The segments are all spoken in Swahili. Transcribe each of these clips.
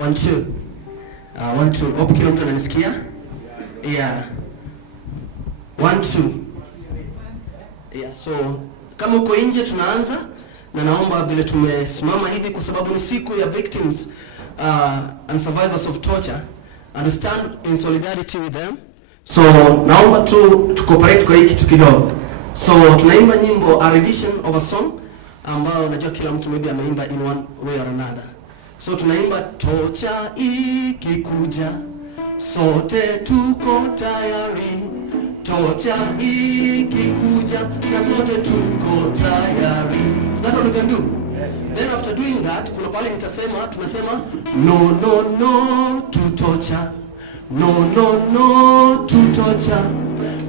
1 2. 1 2. Hope kila mtu ananisikia? Yeah. 1 2. Yeah, so kama uko nje tunaanza, na naomba vile tumesimama hivi kwa sababu ni siku ya victims and survivors of torture, and stand in solidarity with them. So naomba tu cooperate kwa hiki kitu kidogo. So tunaimba nyimbo, a rendition of a song ambao najua kila mtu maybe ameimba in one way or another. So tunaimba torture ikikuja sote tuko tayari, torture ikikuja na sote tuko tayari. Is that all we can do? Yes. Then after doing that, kuna pale tunasema no no no to torture, no no no to torture,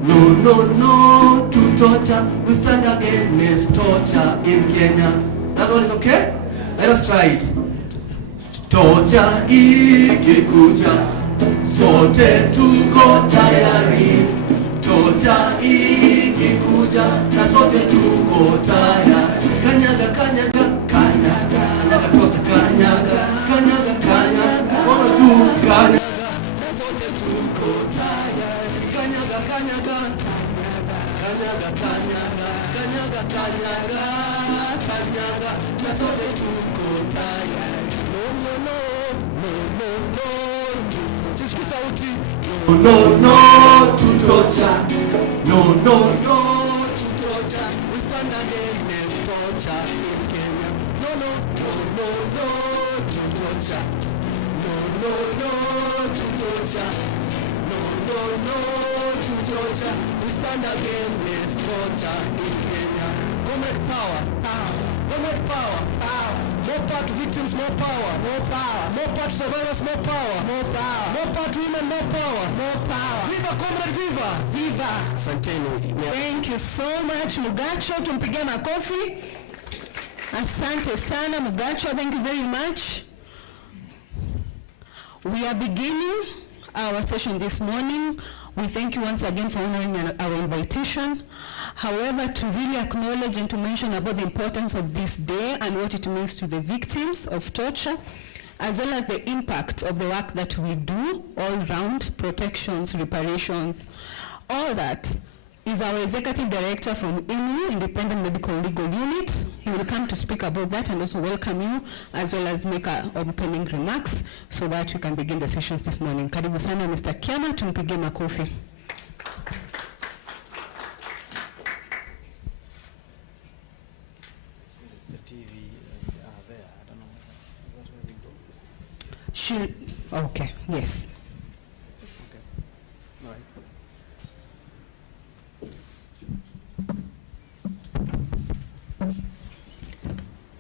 no no no to torture. We stand against torture in Kenya. That's all, it's okay? Let us try it. Torture ikikuja sote tuko tayari, torture ikikuja na sote tuko tayari. Kanyaga kanyaga kanyaga kanyaga torture, kanyaga kanyaga kanyaga kono tu kanyaga na sote tuko tayari. Kanyaga kanyaga kanyaga kanyaga kanyaga kanyaga kanyaga na sote tuko tayari. No no no no no no. Sisi sauti. No no no to torture. No no no to torture. We stand against torture in Kenya. No no no no no to torture. No no no to torture. No no no to torture. We stand against torture in Kenya. Comrade power, power. Comrade power, power. More power to victims, more power. More power. More power to survivors, more power. More power. More power to women, more power. More power. Viva comrade, viva! Viva! Asanteni. Thank you so much Mugacho, tumpigie makofi. Asante sana Mugacho, thank you very much. We are beginning our session this morning. We thank you once again for honoring our invitation. However, to really acknowledge and to mention about the importance of this day and what it means to the victims of torture, as well as the impact of the work that we do all round, protections, reparations, all that, is our Executive Director from IMU, Independent Medical Legal Unit. He will come to speak about that and also welcome you, as well as make our opening remarks so that we can begin the sessions this morning. Karibu sana Mr. Kiama, tumpigie makofi. Okay, yes. Okay. All right.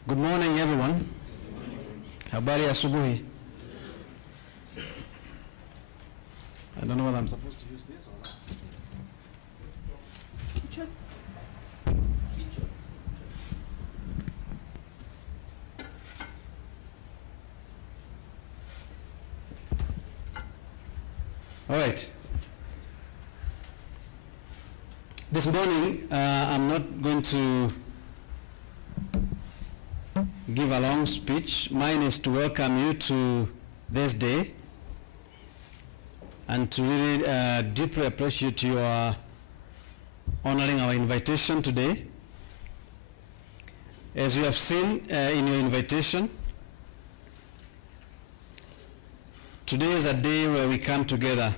Good morning, everyone. Habari ya asubuhi. I don't know whether I'm supposed to use this or not. All right. This morning, I'm not going to give a long speech. Mine is to welcome you to this day and to really deeply appreciate your honoring our invitation today. As you have seen in your invitation, today is a day where we come together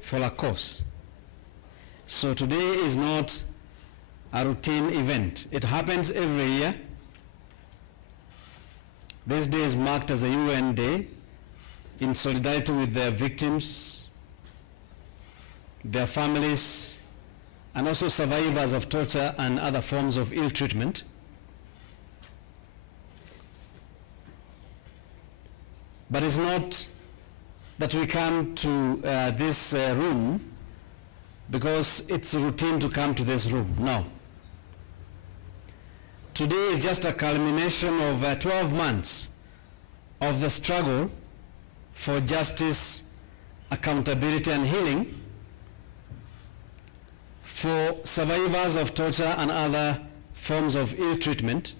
for a cause. So today is not a routine event. It happens every year. This day is marked as a UN Day in solidarity with their victims, their families, and also survivors of torture and other forms of ill treatment. But it's not that we come to this room because it's a routine to come to this room. No. Today is just a culmination of 12 months of the struggle for justice, accountability, and healing for survivors of torture and other forms of ill treatment,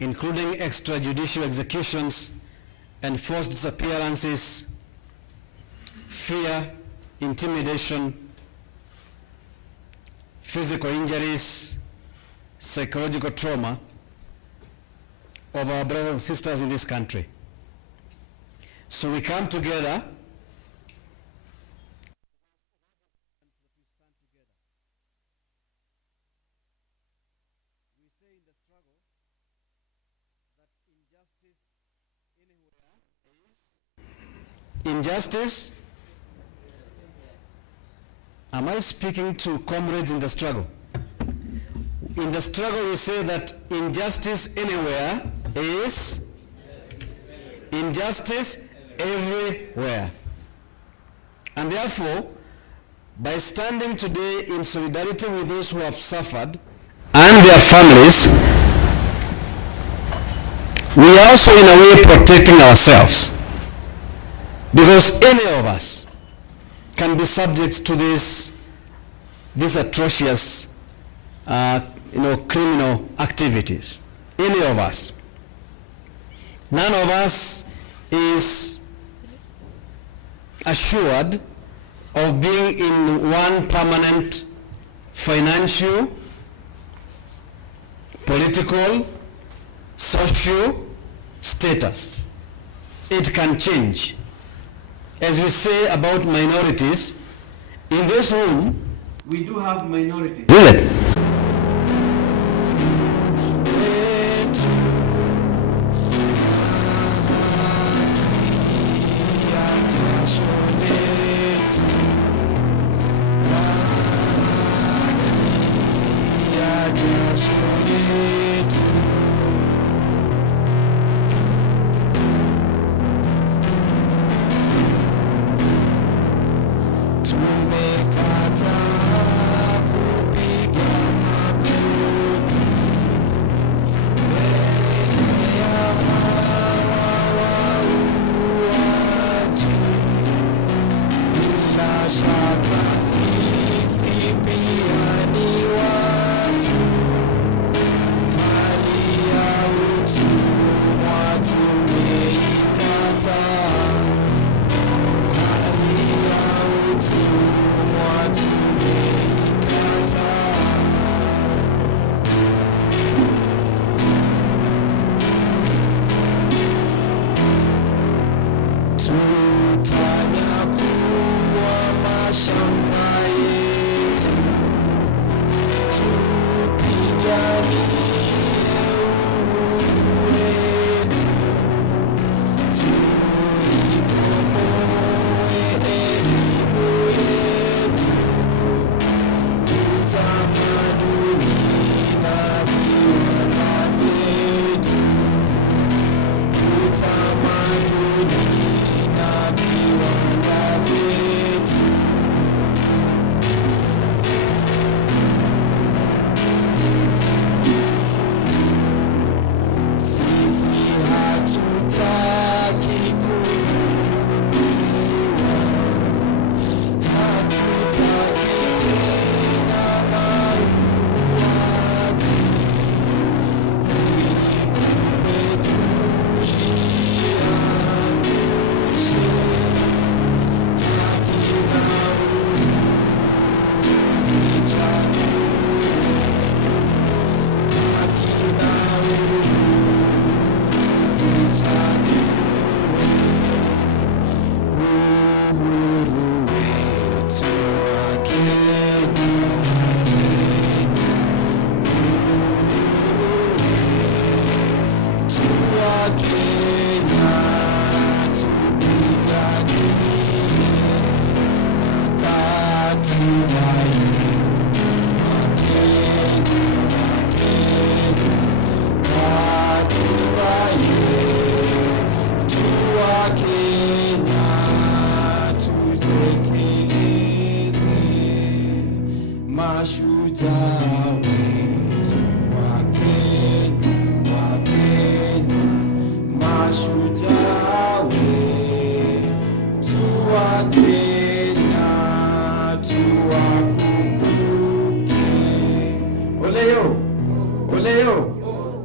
including extrajudicial executions enforced disappearances, fear, intimidation, physical injuries, psychological trauma of our brothers and sisters in this country. So we come together injustice. Am I speaking to comrades in the struggle? In the struggle we say that injustice anywhere is injustice everywhere. And therefore, by standing today in solidarity with those who have suffered and their families, we are also in a way protecting ourselves. Because any of us can be subject to these atrocious criminal activities. Any of us. None of us is assured of being in one permanent financial, political, social status. It can change. As we say about minorities, in this room, we do have minorities. Is it?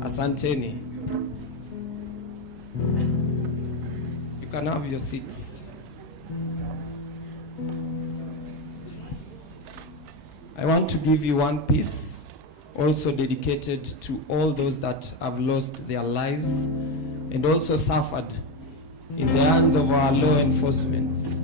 Asanteni. can have your seats. I want to give you one piece, also dedicated to all those that have lost their lives and also suffered in the hands of our law enforcement.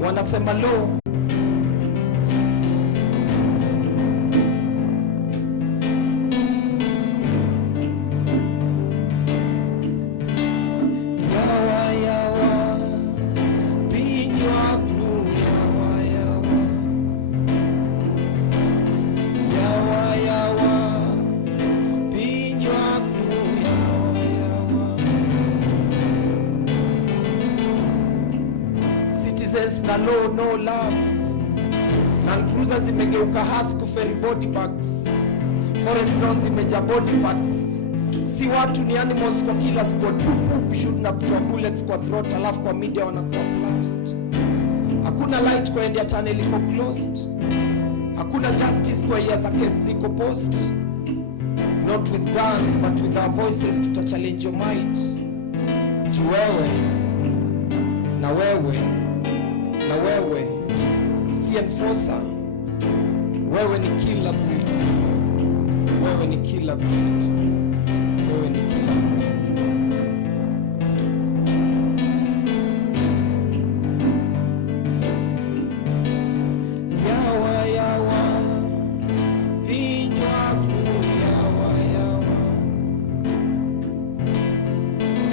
Wanasema lo. Na law, no love. Land Cruiser zimegeuka husky ferry body bags. Forest grounds zimeja body parts. Si watu ni animals kwa kila squad. Pupu kushoot na kutoa bullets kwa throat, alafu kwa media wanakuwa blast. Hakuna light kwa end ya tunnel iko closed. Hakuna justice kwa years za case ziko post. Not with guns but with our voices tuta challenge your mind. Wewe na wewe na wewe si enforcer, wewe ni killer breed, wewe ni killer breed, wewe ni killer breed. Yawa yawa pinywa ku yawa yawa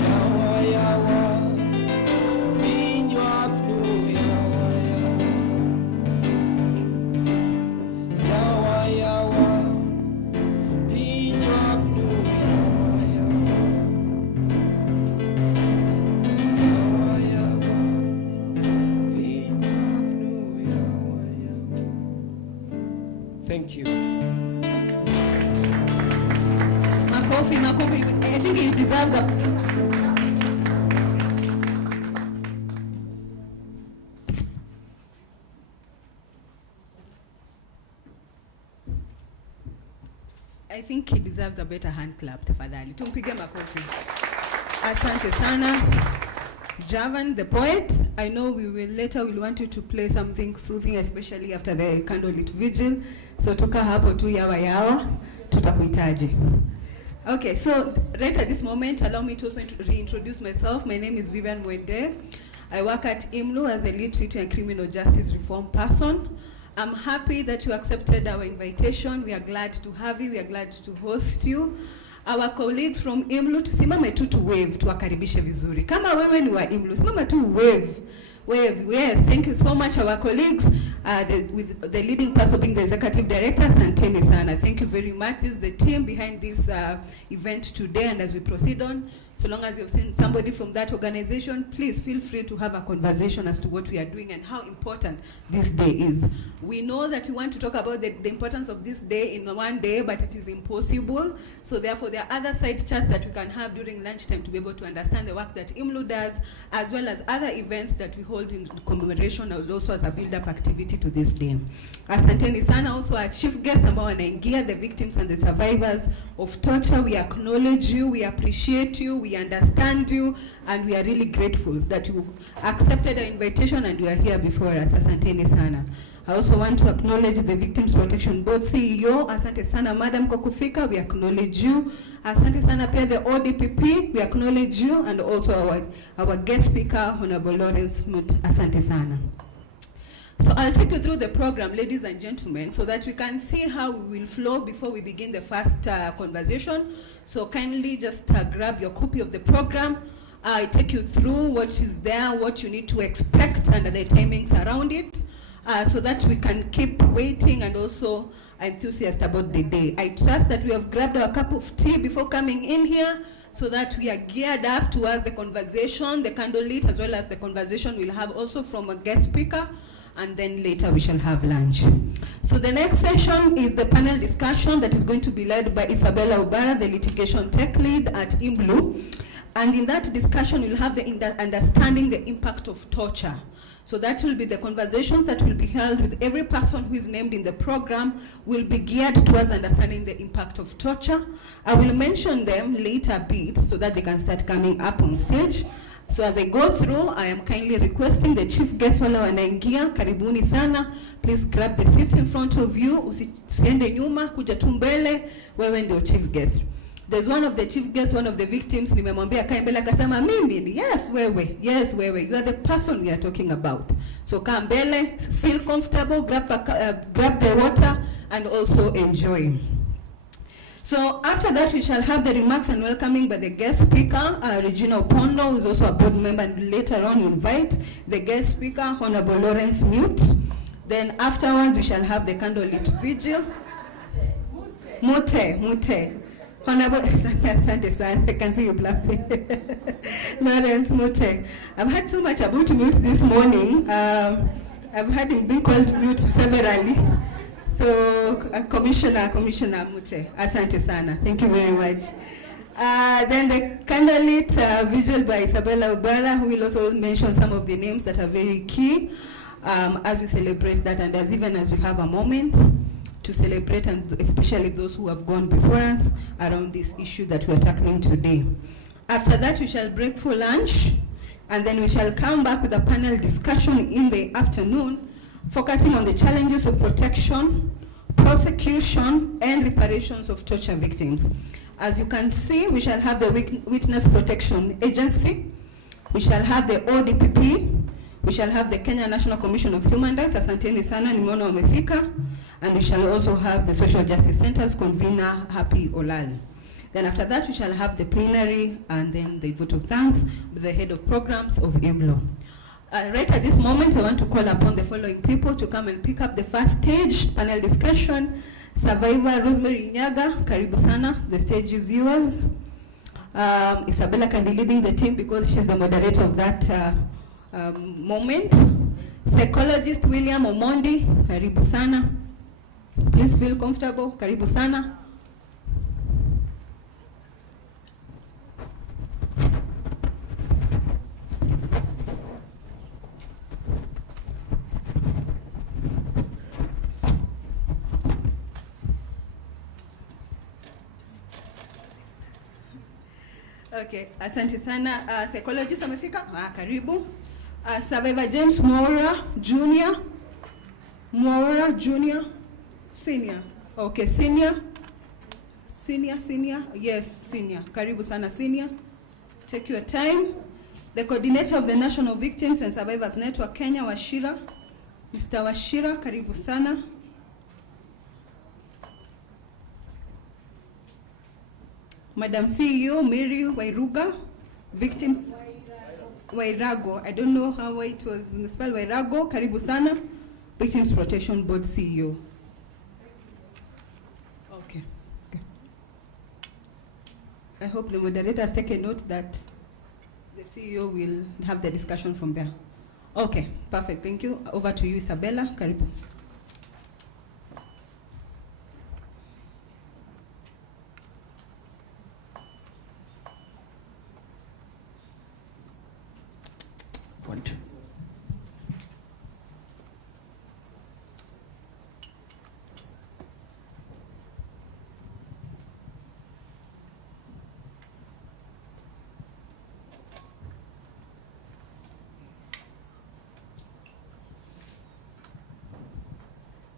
yawa yawa pinywa ku Thank you. Makofi, makofi. I think he deserves a... I think he deserves a better hand clap, tafadhali. Tumpige makofi. Asante sana. Javan, the poet, I know we'll want you to play something soothing, especially after the candlelit vigil. So tuka hapo tu yawa yawa, tutakuhitaji. Okay, so right at this moment, allow me to also reintroduce myself. My name is Vivian Mwende. I work at IMLU as the lead treaty and criminal justice reform person. I'm happy that you accepted our invitation. We are glad to have you. We are glad to host you. Our colleagues from IMLU, tusimame tu to wave, tuwakaribishe vizuri. Kama wewe ni wa IMLU, simama tu wave. Wave, yes, thank you so much, our colleagues, with the leading person being the executive director, Santeni Sana. Thank you very much. This is the team behind this event today, and as we proceed on, so long as you've seen somebody from that organization, please feel free to have a conversation as to what we are doing and how important this day is. We know that you want to talk about the importance of this day in one day, but it is impossible. So therefore, there are other side chats that we can have during lunchtime to be able to understand the work that IMLU does, as well as other events that we hold in commemoration, and also as a build-up activity to this day. Asanteni sana, also our chief guests ambao wanaingia, the victims and the survivors of torture. We acknowledge you, we appreciate you, we understand you, and we are really grateful that you accepted our invitation and you are here before us. Asanteni sana. I also want to acknowledge the Victims Protection Board CEO. Asante sana, Madam Kokufika, we acknowledge you. Asante sana pia the ODPP, we acknowledge you, and also our guest speaker, Honorable Lawrence Mut. Asante sana. So I'll take you through the program, ladies and gentlemen, so that we can see how we will flow before we begin the first conversation. So kindly just grab your copy of the program. I take you through what is there, what you need to expect, and the timings around it, so that we can keep waiting and also enthusiastic about the day. I trust that we have grabbed our cup of tea before coming in here, so that we are geared up towards the conversation, the candlelit, as well as the conversation we'll have also from a guest speaker, and then later we shall have lunch. So the next session is the panel discussion that is going to be led by Isabella Obara, the litigation tech lead at IMBLU. And in that discussion, we'll have the understanding the impact of torture. So that will be the conversations that will be held with every person who is named in the program, will be geared towards understanding the impact of torture. I will mention them later a bit so that they can start coming up on stage. So as I go through, I am kindly requesting the chief guests wale wanaingia, karibuni sana. Please grab the seats in front of you. Usiende nyuma, kuja tu mbele, wewe ndio chief guest. There's one of the chief guests, one of the victims, nimemwambia kae mbele akasema mimi, yes wewe, you are the person we are talking about. So kaa mbele, feel comfortable, grab the water and also enjoy. So after that, we shall have the remarks and welcoming by the guest speaker, Regina Opondo, who is also a board member, and later on invite the guest speaker, Honorable Lawrence Mute. Then afterwards, we shall have the candlelit vigil. Mute. Honorable, I can see you laughing. Lawrence Mute. I've heard so much about Mute this morning. I've heard him being called Mute severally. So, Commissioner Mute, asante sana. Thank you very much. Then the candlelit vigil by Isabella Obara, who will also mention some of the names that are very key as we celebrate that, and as even as we have a moment to celebrate, and especially those who have gone before us around this issue that we are tackling today. After that, we shall break for lunch, and then we shall come back with a panel discussion in the afternoon, focusing on the challenges of protection, prosecution, and reparations of torture victims. As you can see, we shall have the Witness Protection Agency, we shall have the ODPP, we shall have the Kenya National Commission of Human Rights, asanteni sana, nimeona wamefika, and we shall also have the Social Justice Center's convener, Happy Olal. Then after that, we shall have the plenary and then the vote of thanks with the head of programs of IMLO. Right at this moment, I want to call upon the following people to come and pick up the first stage panel discussion. Survivor Rosemary Nyaga, karibu sana, the stage is yours. Isabella can be leading the team because she's the moderator of that moment. Psychologist William Omondi, karibu sana. Please feel comfortable, karibu sana. Okay, asante sana. Psychologist amefika? Karibu. Survivor James Mwaura Jr. Senior. Okay, senior. Yes, senior. Karibu sana, senior. Take your time. The coordinator of the National Victims and Survivors Network Kenya, Washira. Mr. Washira, karibu sana. Madam CEO, Mary Wairuga, victims, Wairago, I don't know how it was spelled, Wairago, karibu sana, Victims Protection Board CEO. Okay. I hope the moderators take a note that the CEO will have the discussion from there. Okay, perfect, thank you. Over to you, Isabella, karibu.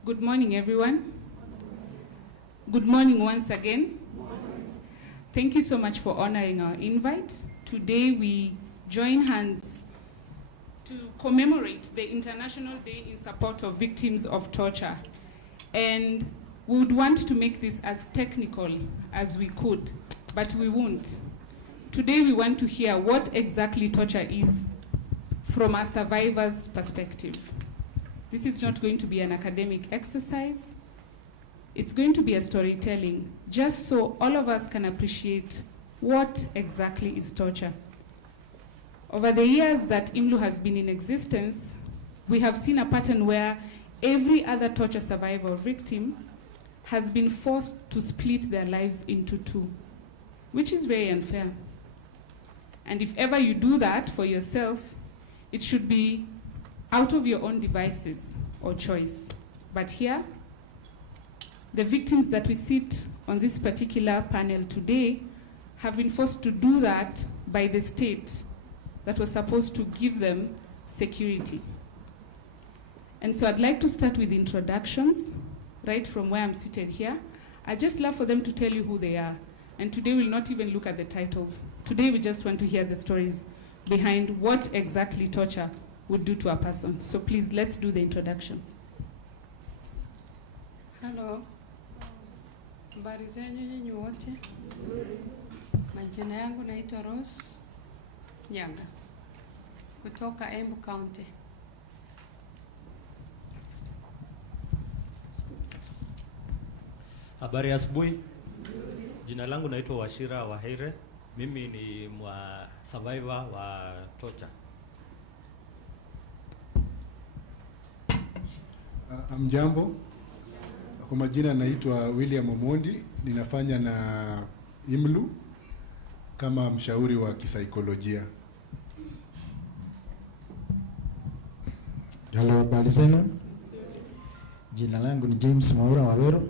Good morning, everyone. Good morning once again. Thank you so much for honoring our invite. Today we join hands to commemorate the International Day in support of victims of torture. And we would want to make this as technical as we could, but we won't. today we want to hear what exactly torture is from a survivor's perspective. This is not going to be an academic exercise. It's going to be a storytelling, just so all of us can appreciate what exactly is torture. Over the years that IMLU has been in existence, we have seen a pattern where every other torture survivor or victim has been forced to split their lives into two, which is very unfair. And if ever you do that for yourself, it should be out of your own devices or choice. But here, the victims that we sit on this particular panel today have been forced to do that by the state that was supposed to give them security. And so I'd like to start with introductions, right from where I'm seated here. I'd just love for them to tell you who they are. And today we'll not even look at the titles. Today we just want to hear the stories behind what exactly torture would do to a person. So please, let's do the introductions. Hello. Habari zenyu nyinyi wote? Majina yangu naitwa Rose Nyanga kutoka Embu County. Habari ya asubuhi. Jina langu naitwa Washira Waheire. Mimi ni survivor wa torture. Mjambo. Kwa majina naitwa William Omondi, ninafanya na IMLU kama mshauri wa kisaikolojia. Hello, habari zenu? Jina langu ni James Mwaura Wawero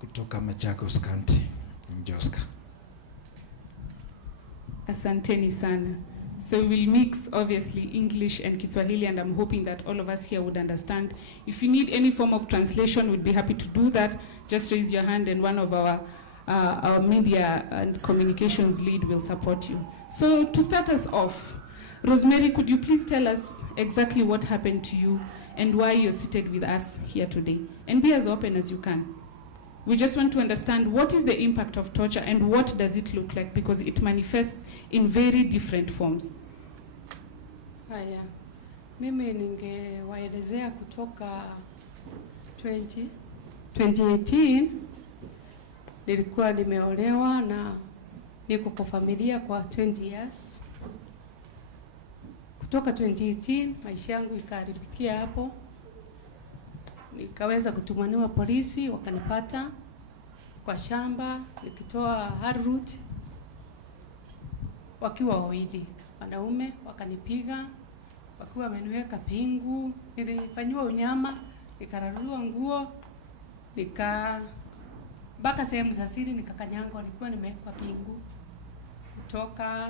kutoka Machakos County in Joska. Asanteni sana. So we'll mix, obviously, English and Kiswahili, and I'm hoping that all of us here would understand. If you need any form of translation, we'd be happy to do that. Just raise your hand and one of our media and communications lead will support you. So to start us off, Rosemary, could you please tell us exactly what happened to you and why you're seated with us here today? And be as open as you can. We just want to understand what is the impact of torture and what does it look like, because it manifests in very different forms. Haya. Mimi ningewaelezea kutoka 2018 nilikuwa nimeolewa na niko kwa familia kwa 20 years. Kutoka 2018 maisha yangu ikaharibikia hapo. Nikaweza kutumaniwa polisi, wakanipata kwa shamba nikitoa harroot wakiwa wawili wanaume, wakanipiga wakiwa wameniweka pingu, nilifanywa unyama, nikararuliwa nguo, mpaka sehemu za siri nikakanyangwa, nilikuwa nimewekwa pingu kutoka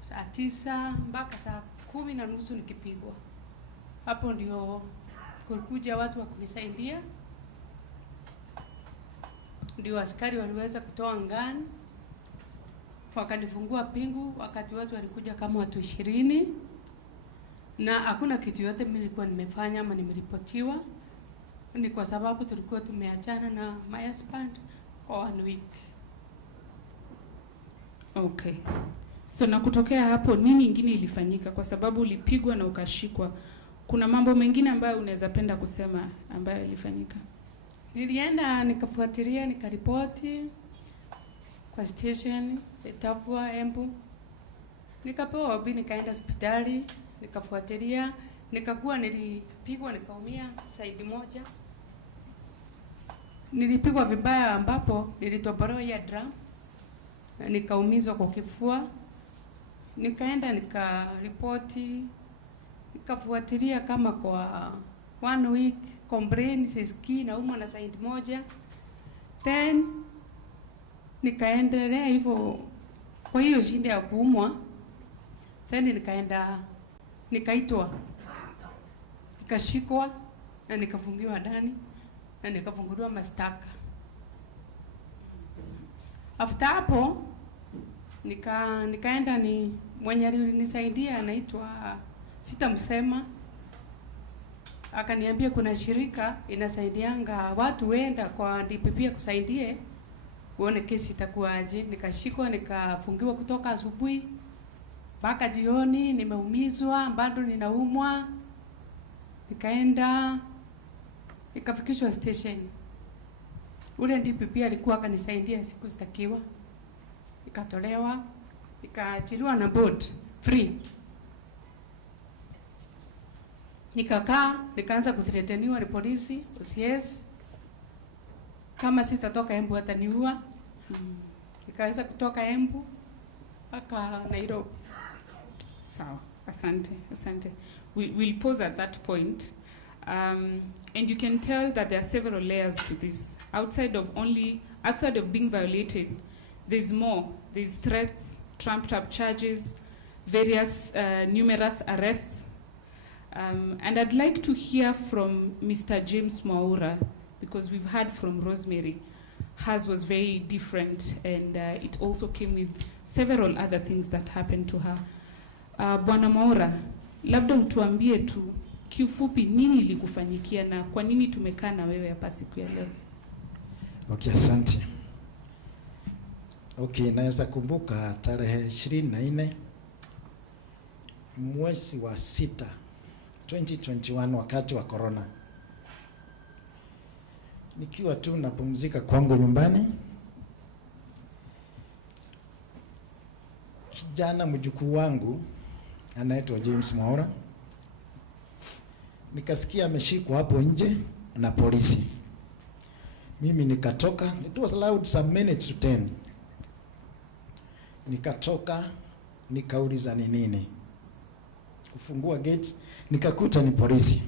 saa 9 mpaka saa 10:30 nikipigwa. Hapo ndio kulikuja watu wa kunisaidia, ndio askari waliweza kutoa ngani wakanifungua pingu, wakati watu walikuja kama watu 20, na hakuna kitu yote mimi nilikuwa nimefanya ama nimeripotiwa. Ni kwa sababu tulikuwa tumeachana na my husband for 1 week. Okay. So na kutokea hapo nini ingine ilifanyika, kwa sababu ulipigwa na ukashikwa? Kuna mambo mengine ambayo unaweza penda kusema ambayo ilifanyika? Nilienda nikafuatilia, nikaripoti kwa station Etavua Embu. Nikapewa obi, nikaenda hospitali, nikafuatilia, nikakuwa nilipigwa, nikaumia side moja. Nilipigwa vibaya ambapo nilitobolewa ya drum na nikaumizwa kwa kifua. Nikaenda nikaripoti, nikafuatilia kama kwa 1 week, complain sisikii na umwa na side moja. Then nikaendelea hivyo kwa hiyo shida ya kuumwa. Then nikaitwa, nikashikwa na nikafungiwa ndani na nikafunguliwa mashtaka. After hapo nikaenda, ni mwenye alinisaidia anaitwa sitamsema, akaniambia kuna shirika inasaidianga watu wenda kwa DPP kusaidie uone kesi itakuwaje. Nikashikwa, nikafungiwa kutoka asubuhi mpaka jioni, nimeumizwa, bado ninaumwa. Nikaenda nikafikishwa station. Ule ndipo pia alikuwa akanisaidia siku zitakiwa. Nikatolewa, nikaachiliwa na board free. Nikakaa, nikaanza kuthreateniwa na polisi, OCS. Kama sitatoka Embu ataniua. Nikaweza kutoka Embu mpaka Nairobi. Sawa, asante. We'll pause at that point. And you can tell that there are several layers to this. Outside of being violated, there's more. There's threats, trumped up charges, various numerous arrests. And I'd like to hear from Mr. James Mwaura, because we've heard from Rosemary. Hers was very different, and it also came with several other things that happened to her. Bwana Mwaura, labda utuambie tu kiufupi nini ilikufanyikia na kwa nini tumekaa na wewe hapa siku ya leo? Okay, asante. Okay, naweza kumbuka tarehe 24 mwezi wa 6 2021, wakati wa corona. Nikiwa tu napumzika kwangu nyumbani, kijana mjukuu wangu anaitwa James Mwaura, nikasikia ameshikwa hapo nje na polisi. Mimi nikatoka, it was allowed some minutes to 10. Nikatoka, nikauliza ni nini. Kufungua gate, nikakuta ni polisi.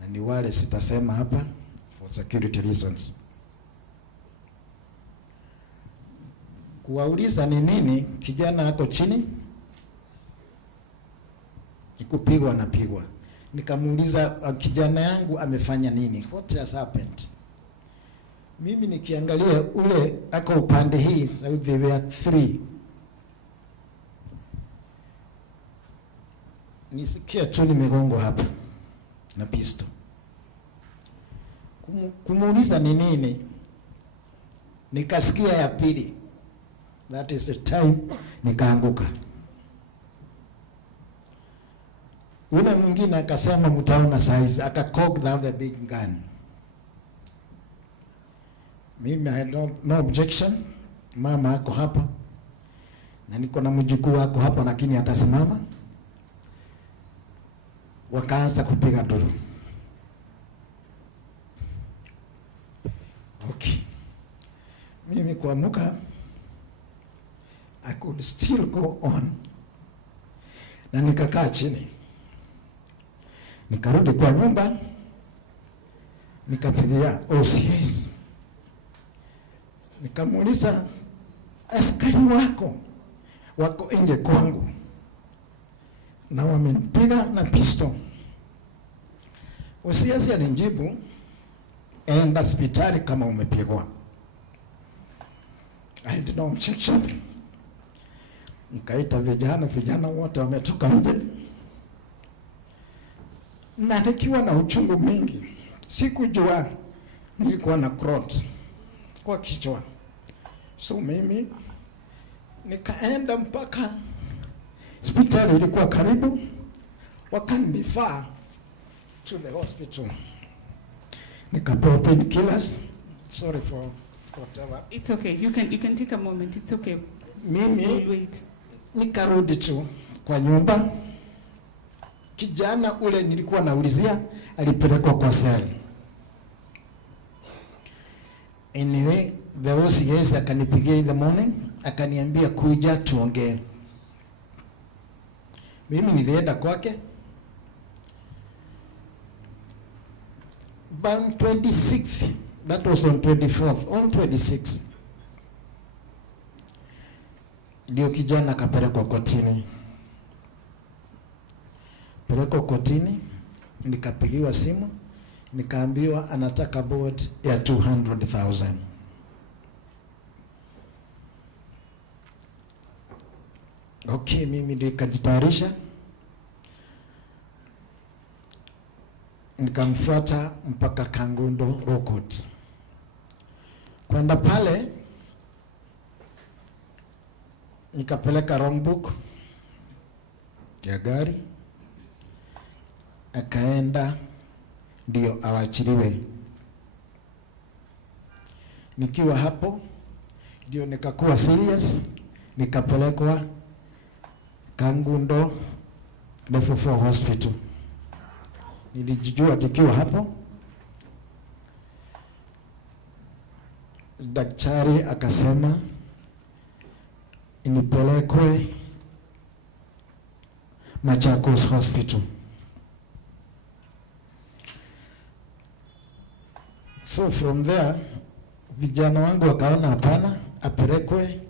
Na ni wale sitasema hapa for security reasons. Kuwauliza ni nini, kijana ako chini, nikupigwa na pigwa. Nikamuuliza kijana yangu amefanya nini? What has happened? Mimi nikiangalia ule ako upande hii, so they were 3. Nisikia tu nimegongo hapa na pistol. Kumuuliza ni nini, nikasikia ya pili. That is the time nikaanguka. Ule mwingine akasema mtaona size, akacock down the big gun. Mimi I had no objection. Mama ako hapa na niko na mjukuu wako hapa, lakini atasimama. Wakaanza kupiga nduru. Okay. Mimi kuamuka, I could still go on. Na nikakaa chini. Nikarudi kwa nyumba, nikapigia OCS. Nikamuuliza, askari wako nje kwangu na wamenipiga na pistol. OCS alinijibu, enda hospitali kama umepigwa. I had no objection. Nikaita vijana wote wametoka nje. Na nikiwa na uchungu mingi. Sikujua nilikuwa na clot kwa kichwa. So mimi nikaenda mpaka hospitali, ilikuwa karibu, wakanifaa to the hospital. Nikapewa painkillers. Sorry for whatever. It's okay. You can take a moment. It's okay. Mimi wait. Nikarudi tu kwa nyumba. Kijana ule nilikuwa naulizia alipelekwa kwa cell. Anyway, the OCS akanipigia in the morning, akaniambia kuja tuongee. Mimi nilienda kwake. On 26th, that was on 24th, on 26th, ndio kijana akapelekwa kotini. Pelekwa kotini, nikapigiwa simu, nikaambiwa anataka board ya 200,000. Okay, mimi nikajitayarisha, nikamfuata mpaka Kangundo Road Court. Kwenda pale nikapeleka wrong book ya gari, akaenda ndio awachiliwe. Nikiwa hapo ndio nikakuwa serious, nikapelekwa Kangundo Level 4 Hospital. Nilijijua nikiwa hapo, daktari akasema inipelekwe Machakos Hospital. So from there vijana wangu wakaona hapana, apelekwe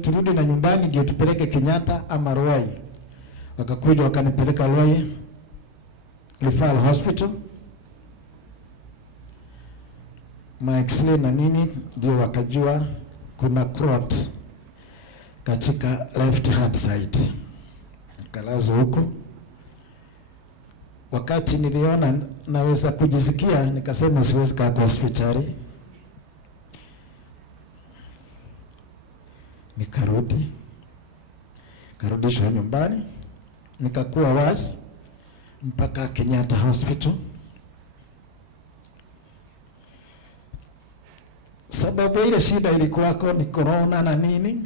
turudi na nyumbani ndio tupeleke Kenyatta ama Ruai. Wakakuja wakanipeleka Ruai Referral Hospital. X-ray na nini ndio wakajua kuna clot katika left hand side. Kalazwa huko. Wakati niliona naweza kujisikia, nikasema siwezi kaa kwa hospitali. Karudishwa nyumbani, nikakuwa wazi mpaka Kenyatta Hospital. Sababu ile shida ilikuwako ni corona na nini.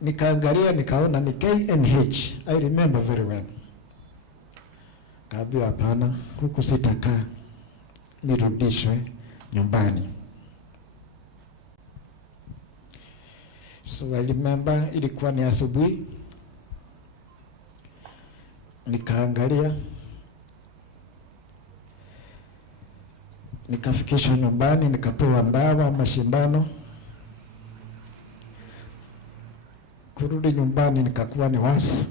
Nikaangalia nikaona ni KNH. I remember very well. Kaambia hapana, huku sitakaa, nirudishwe nyumbani. So I remember ilikuwa ni asubuhi. Nikaangalia, nikafikishwa nyumbani, nikapewa dawa, mashindano. Kurudi nyumbani nikakuwa ni wasi.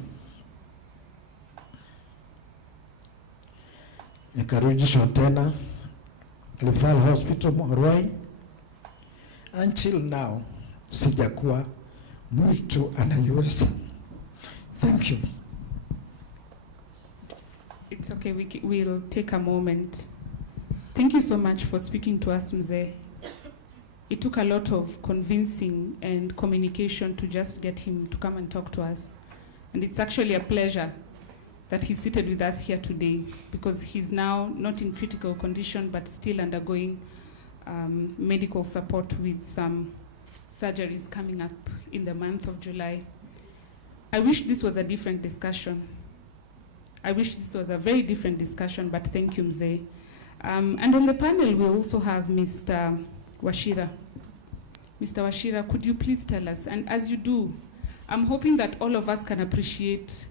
Nikarudishwa tena Referral Hospital Ruai. Until now sijakuwa mtu anayeweza. Thank you. It's okay, we'll take a moment. Thank you so much for speaking to us, Mzee. It took a lot of convincing and communication to just get him to come and talk to us. And it's actually a pleasure that he's seated with us here today, because he's now not in critical condition but still undergoing medical support with some surgeries coming up in the month of July. I wish this was a different discussion. I wish this was a very different discussion, but thank you, Mzee. And on the panel, we also have Mr. Wachira. Mr. Wachira, could you please tell us, and as you do, I'm hoping that all of us can appreciate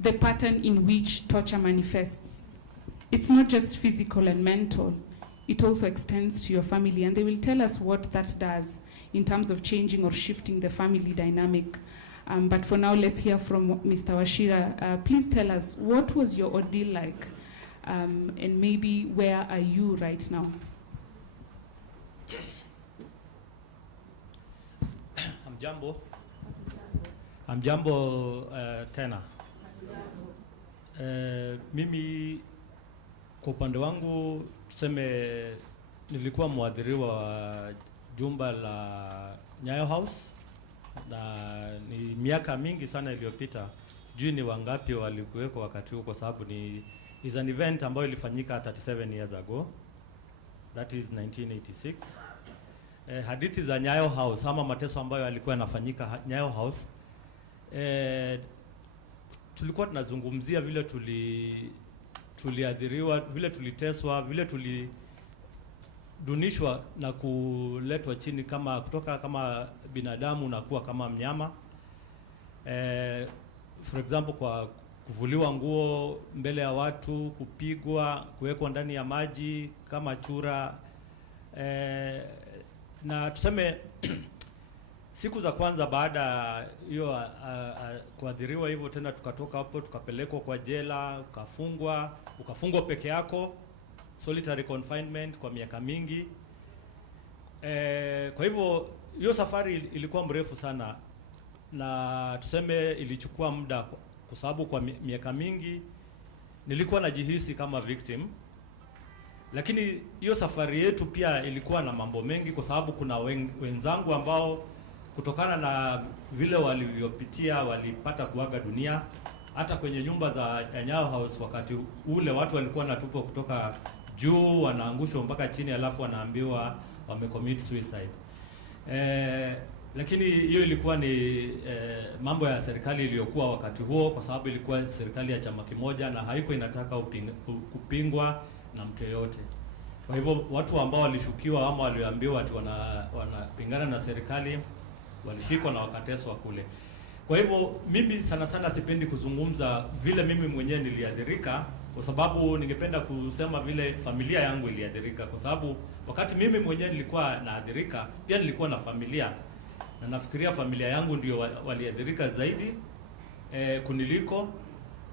the pattern in which torture manifests. It's not just physical and mental, it also extends to your family, and they will tell us what that does in terms of changing or shifting the family dynamic. But for now, let's hear from Mr. Wachira. Please tell us, what was your ordeal like, and maybe where are you right now? Hamjambo tena. Mimi kwa upande wangu tuseme nilikuwa mwadhiriwa wa jumba la Nyayo House, na ni miaka mingi sana iliyopita. Sijui ni wangapi walikuweko wakati huo, kwa sababu is an event ambayo ilifanyika 37 years ago. That is 1986. Hadithi za Nyayo House ama mateso ambayo yalikuwa yanafanyika Nyayo House, tulikuwa tunazungumzia vile tuliadhiriwa, vile tuliteswa, vile tulidunishwa na kuletwa chini kama kutoka kama binadamu na kuwa kama mnyama. For example, kwa kuvuliwa nguo mbele ya watu, kupigwa, kuwekwa ndani ya maji kama chura. Na tuseme siku za kwanza baada hiyo kuadhiriwa hivyo, tena tukatoka hapo tukapelekwa kwa jela, ukafungwa peke yako, solitary confinement kwa miaka mingi. Kwa hivyo hiyo safari ilikuwa mrefu sana, na tuseme ilichukua muda, kwa sababu kwa miaka mingi nilikuwa najihisi kama victim. Lakini hiyo safari yetu pia ilikuwa na mambo mengi, kwa sababu kuna wenzangu ambao kutokana na vile walivyopitia walipata kuaga dunia. Hata kwenye nyumba za Nyayo House wakati ule watu walikuwa natupwa kutoka juu, wanaangushwa mpaka chini, alafu wanaambiwa wamecommit suicide. Lakini hiyo ilikuwa ni mambo ya serikali iliyokuwa wakati huo, kwa sababu ilikuwa serikali ya chama kimoja na haikuwa inataka kupingwa na mtu yeyote. Kwa hivyo watu ambao walishukiwa ama walioambiwa ati wanapingana na serikali walishikwa na wakateswa kule. Kwa hivyo mimi sana sana sipendi kuzungumza vile mimi mwenyewe niliadhirika, kwa sababu ningependa kusema vile familia yangu iliadhirika, kwa sababu wakati mimi mwenyewe nilikuwa naadhirika pia nilikuwa na familia, na nafikiria familia yangu ndio waliadhirika zaidi kuniliko,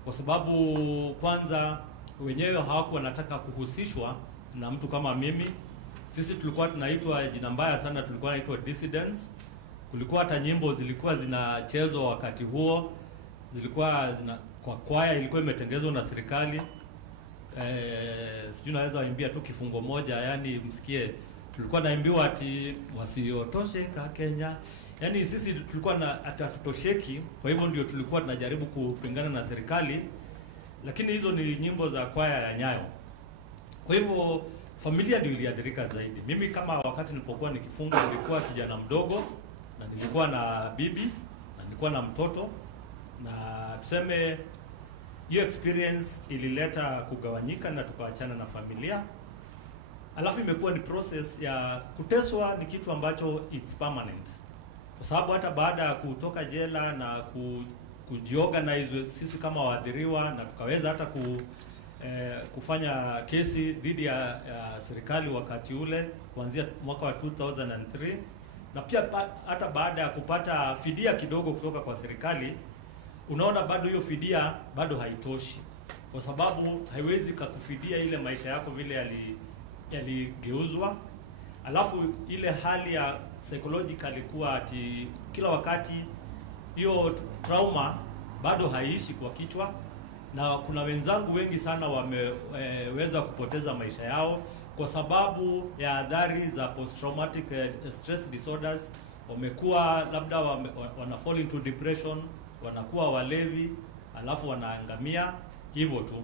kwa sababu kwanza wenyewe hawakuwa wanataka kuhusishwa na mtu kama mimi. Sisi tulikuwa tunaitwa jina mbaya sana, tulikuwa tunaitwa dissidents. Kulikuwa hata nyimbo zilikuwa zinachezwa wakati huo, zilikuwa kwa kwaya ilikuwa imetengezwa na serikali. Sijui naweza waimbia tu kifungo moja, yani msikie. Tulikuwa naimbiwa ati wasiotosheka Kenya. Yani sisi tulikuwa na hatutosheki, kwa hivyo ndio tulikuwa tunajaribu kupingana na serikali, lakini hizo ni nyimbo za kwaya ya Nyayo. Kwa hivyo familia ndio iliadhirika zaidi. Mimi kama wakati nilipokuwa nikifungwa nilikuwa kijana mdogo, na nilikuwa na bibi, na nilikuwa na mtoto, na tuseme hiyo experience ilileta kugawanyika na tukaachana na familia. Alafu imekuwa ni process ya kuteswa, ni kitu ambacho it's permanent. Kwa sababu hata baada ya kutoka jela na kujiorganize sisi kama waadhiriwa, na tukaweza hata kufanya kesi dhidi ya serikali wakati ule kuanzia mwaka wa 2003, na pia hata baada ya kupata fidia kidogo kutoka kwa serikali, unaona bado hiyo fidia bado haitoshi, kwa sababu haiwezi kukufidia ile maisha yako vile yaligeuzwa. Alafu ile hali ya psychological ilikuwa ati kila wakati hiyo trauma bado haiishi kwa kichwa, na kuna wenzangu wengi sana wameweza kupoteza maisha yao kwa sababu ya adhari za post traumatic stress disorders. Wamekuwa labda wana fall into depression, wanakuwa walevi, alafu wanaangamia hivyo tu.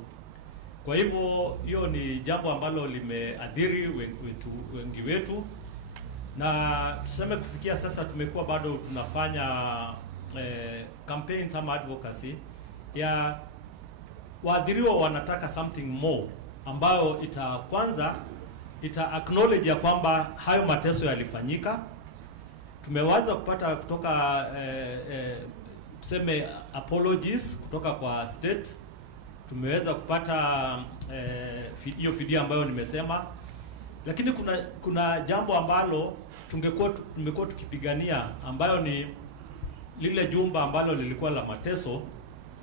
Kwa hivyo hiyo ni jambo ambalo limeadhiri wengi wetu, na tuseme kufikia sasa tumekuwa bado tunafanya campaigns ama advocacy ya waadhiriwa wanataka something more, ambayo kwanza ita acknowledge ya kwamba hayo mateso yalifanyika. Tumeweza kupata kutoka tuseme apologies kutoka kwa state. Tumeweza kupata hiyo fidia ambayo nimesema, lakini kuna jambo ambalo tumekuwa tukipigania, ambayo ni lile jumba ambalo lilikuwa la mateso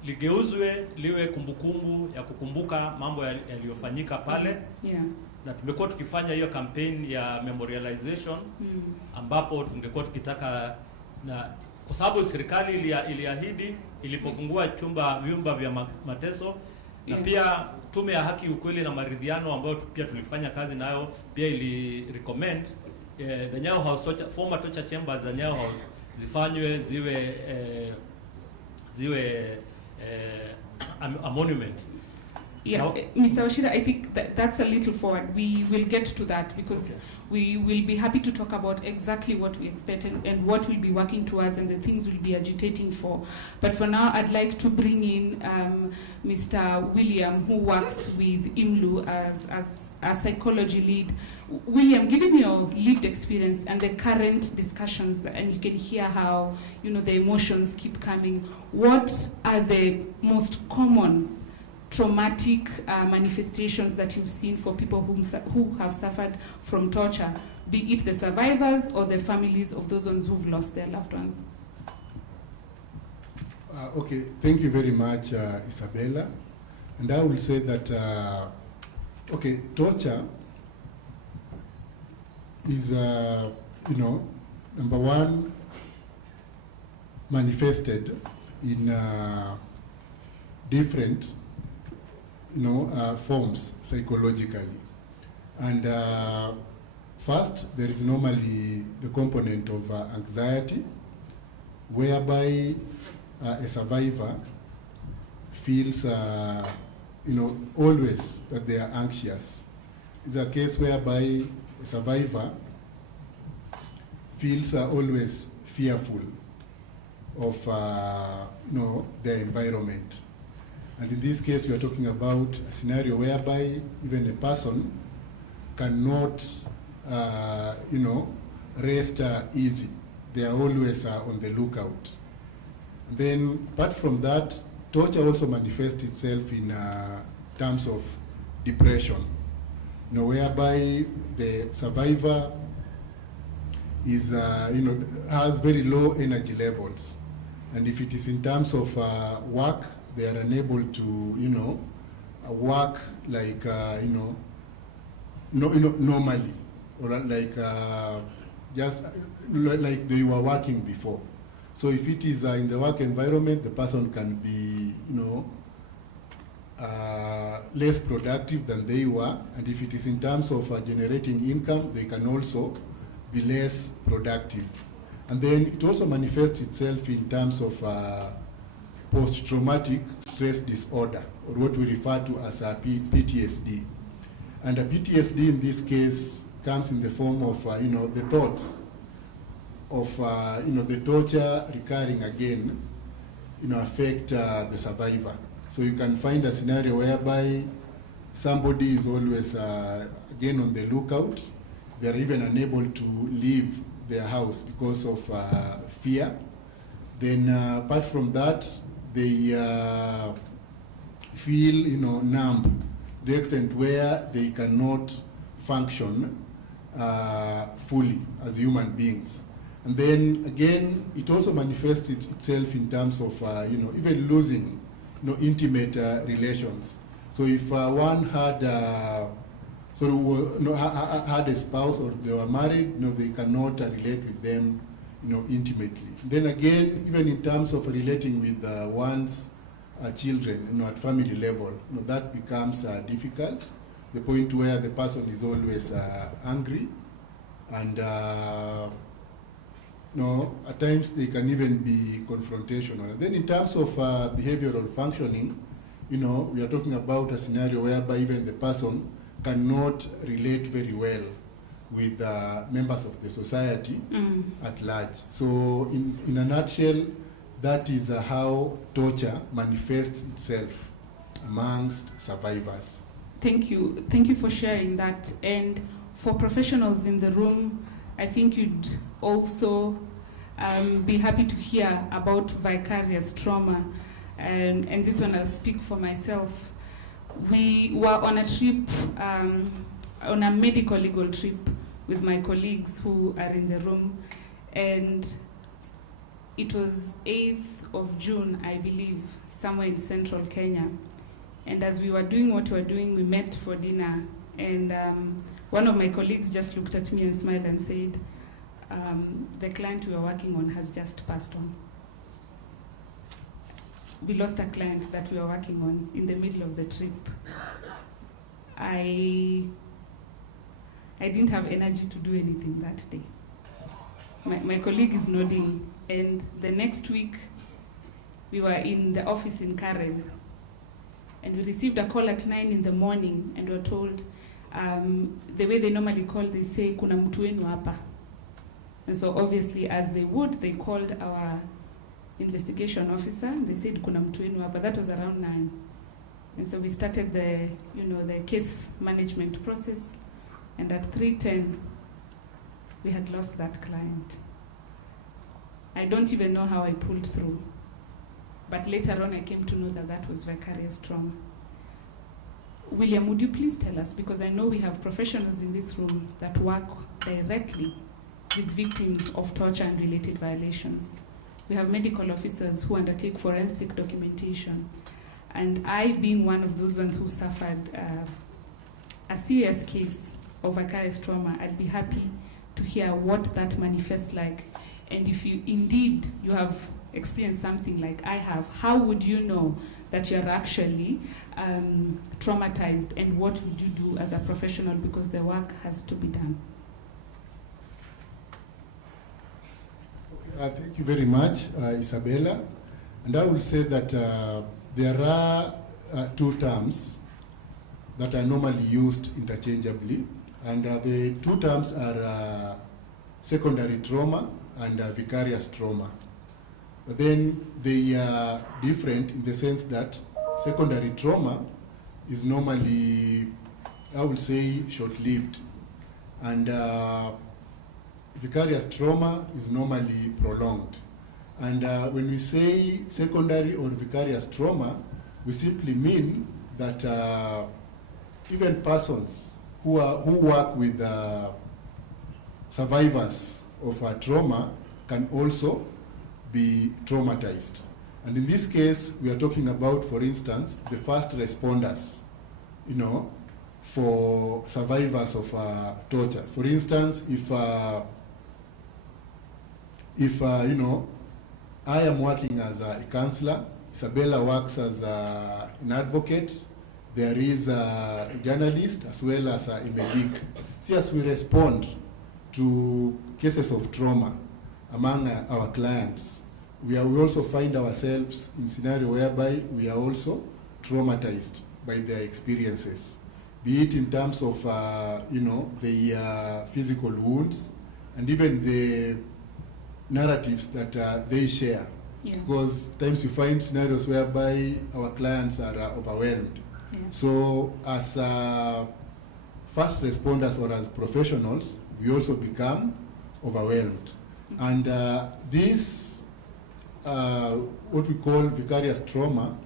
ligeuzwe liwe kumbukumbu ya kukumbuka mambo yaliyofanyika pale. Yeah. Na tumekuwa tukifanya hiyo campaign ya memorialization, ambapo tungekuwa tukitaka, na kwa sababu serikali iliahidi ilipofungua vyumba vya mateso, na pia tume ya haki, ukweli na maridhiano ambayo pia tulifanya kazi nayo, pia ili recommend the Nyayo House former torture chambers za Nyayo House zifanywe ziwe a monument. Yeah, Now, Mr. Washira, I think that's a little forward. We will get to that because we will be happy to talk about exactly what we expect and what we'll be working towards and the things we'll be agitating for. But for now, I'd like to bring in Mr. William, who works with IMLU as a psychology lead. William, given your lived experience and the current discussions, and you can hear how the emotions keep coming, what are the most common traumatic manifestations that you've seen for people who have suffered from torture, be it the survivors or the families of those ones who've lost their loved ones? Okay, thank you very much, Isabella. And I will say that, okay, torture is, number one, manifested in different forms psychologically. And first, there is normally the component of anxiety, whereby a survivor feels, always that they are anxious. It's a case whereby a survivor feels always fearful of their environment. And in this case, we are talking about a scenario whereby even a person cannot, rest easy. They are always on the lookout. And then, apart from that, torture also manifests itself in terms of depression, whereby the survivor is, has very low energy levels. And if it is in terms of work, they are unable to, work like, normally, or like just like they were working before. So if it is in the work environment, the person can be, less productive than they were. And if it is in terms of generating income, they can also be less productive. And then it also manifests itself in terms of post-traumatic stress disorder, or what we refer to as PTSD. And a PTSD in this case comes in the form of, the thoughts of, the torture recurring again, affect the survivor. So you can find a scenario whereby somebody is always, again, on the lookout. They're even unable to leave their house because of fear. Then apart from that, they feel, numb, the extent where they cannot function fully as human beings. And then again, it also manifests itself in terms of, even losing, intimate relations. So if one had, had a spouse or they were married, they cannot relate with them, intimately. Then again, even in terms of relating with one's children, at family level, that becomes difficult. The point where the person is always angry, and at times they can even be confrontational. And then in terms of behavioral functioning, we are talking about a scenario whereby even the person cannot relate very well with members of the society at large. So in a nutshell, that is how torture manifests itself amongst survivors. Thank you. Thank you for sharing that. And for professionals in the room, I think you'd also be happy to hear about vicarious trauma. And this one I'll speak for myself. We were on a trip, on a medical legal trip with my colleagues who are in the room, and it was 8th of June, I believe, somewhere in central Kenya. And as we were doing what we were doing, we met for dinner, and one of my colleagues just looked at me and smiled and said, the client we were working on has just passed on. We lost a client that we were working on in the middle of the trip. I didn't have energy to do anything that day. My colleague is nodding, and the next week we were in the office in Karen, and we received a call at 9 in the morning, and we were told, the way they normally call, they say, kuna mtu wenu hapa. And so obviously, as they would, they called our investigation officer, and they said, kuna mtu wenu hapa. That was around 9. And so we started the, the case management process, and at 3:10, we had lost that client. I don't even know how I pulled through, but later on I came to know that that was vicarious trauma. William, would you please tell us, because I know we have professionals in this room that work directly with victims of torture and related violations. We have medical officers who undertake forensic documentation, and I, being one of those ones who suffered a serious case of vicarious trauma, I'd be happy to hear what that manifests like. And if you indeed you have experienced something like I have, how would you know that you're actually traumatized, and what would you do as a professional, because the work has to be done? Thank you very much, Isabella. And I will say that there are two terms that are normally used interchangeably. And the two terms are secondary trauma and vicarious trauma. But then they are different in the sense that secondary trauma is normally, I would say, short-lived. And vicarious trauma is normally prolonged. And when we say secondary or vicarious trauma, we simply mean that even persons who work with survivors of trauma can also be traumatized. And in this case, we are talking about, for instance, the first responders, you know, for survivors of torture. For instance, if you know, I am working as a counselor, Isabella works as an advocate, there is a journalist as well as a medic. See, as we respond to cases of trauma among our clients, we also find ourselves in scenario whereby we are also traumatized by their experiences, be it in terms of you know, the physical wounds and even the narratives that they share. Yeah. Because times you find scenarios whereby our clients are overwhelmed. Yeah. So as first responders or as professionals, we also become overwhelmed. And this, what we call vicarious trauma,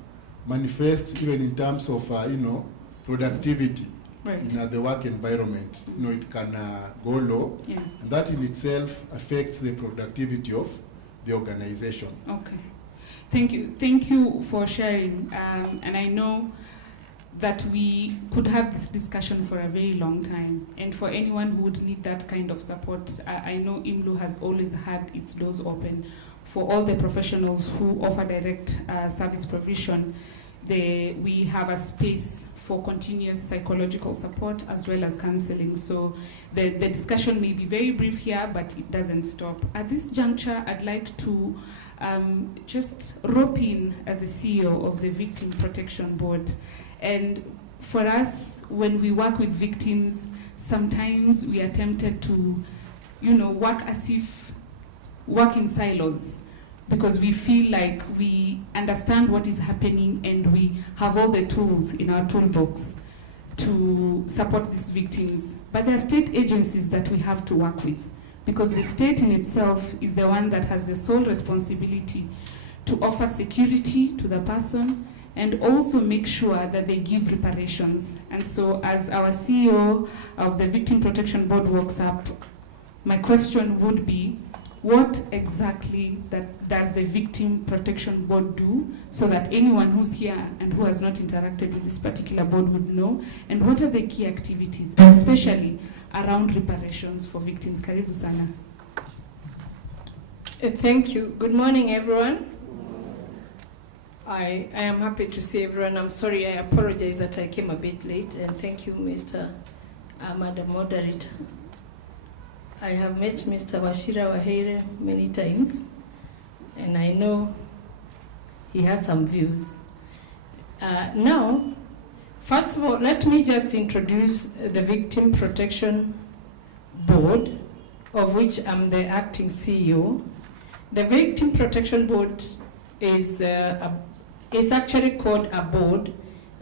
manifests even in terms of, you know, productivity. Right. In the work environment. You know, it can go low, Yeah. and that in itself affects the productivity of the organization. Okay. Thank you for sharing. And I know that we could have this discussion for a very long time. And for anyone who would need that kind of support, I know IMLU has always had its doors open for all the professionals who offer direct service provision. We have a space for continuous psychological support as well as counseling. So the discussion may be very brief here, but it doesn't stop. At this juncture, I'd like to just rope in the CEO of the Victim Protection Board. And for us, when we work with victims, sometimes we are tempted to, you know, work in silos, because we feel like we understand what is happening and we have all the tools in our toolbox to support these victims. But there are state agencies that we have to work with, because the state in itself is the one that has the sole responsibility to offer security to the person and also make sure that they give reparations. And so as our CEO of the Victim Protection Board works up, my question would be, what exactly does the Victim Protection Board do, so that anyone who's here and who has not interacted with this particular board would know? And what are the key activities, especially around reparations for victims? Karibu sana. Thank you. Good morning, everyone. I am happy to see everyone. I'm sorry, I apologize that I came a bit late, and thank you, Madam Moderator. I have met Mr. Washira Wahere many times, and I know he has some views. Now, first of all, let me just introduce the Victim Protection Board, of which I'm the acting CEO. The Victim Protection Board is actually called a board,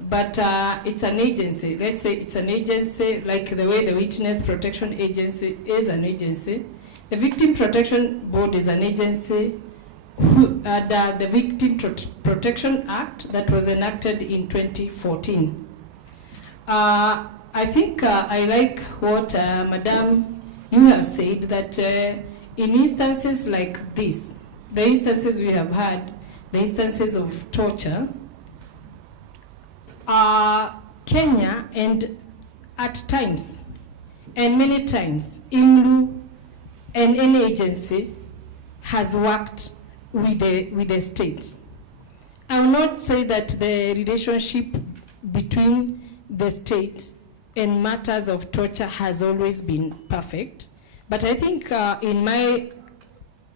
but it's an agency. Let's say it's an agency, like the way the Witness Protection Agency is an agency. The Victim Protection Board is an agency the Victim Protection Act that was enacted in 2014. I think I like what Madam, you have said, that in instances like this, the instances we have had, the instances of torture, Kenya, and at times, and many times, IMLU and any agency has worked with the state. I will not say that the relationship between the state and matters of torture has always been perfect, but I think in my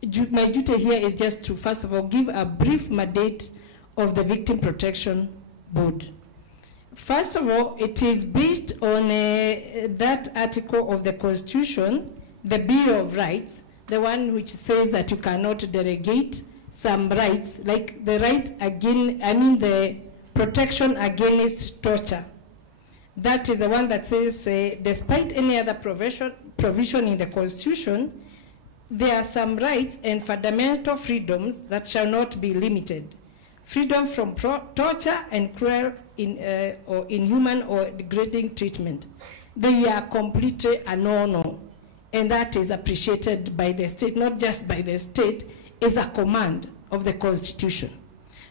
duty here is just to, first of all, give a brief mandate of the Victim Protection Board. First of all, it is based on that article of the Constitution, the Bill of Rights, the one which says that you cannot delegate some rights, like the right the protection against torture. That is the one that says, despite any other provision in the Constitution, there are some rights and fundamental freedoms that shall not be limited. Freedom from torture and cruel, or inhuman or degrading treatment. They are completely a no-no, and that is appreciated by the state, not just by the state, is a command of the Constitution.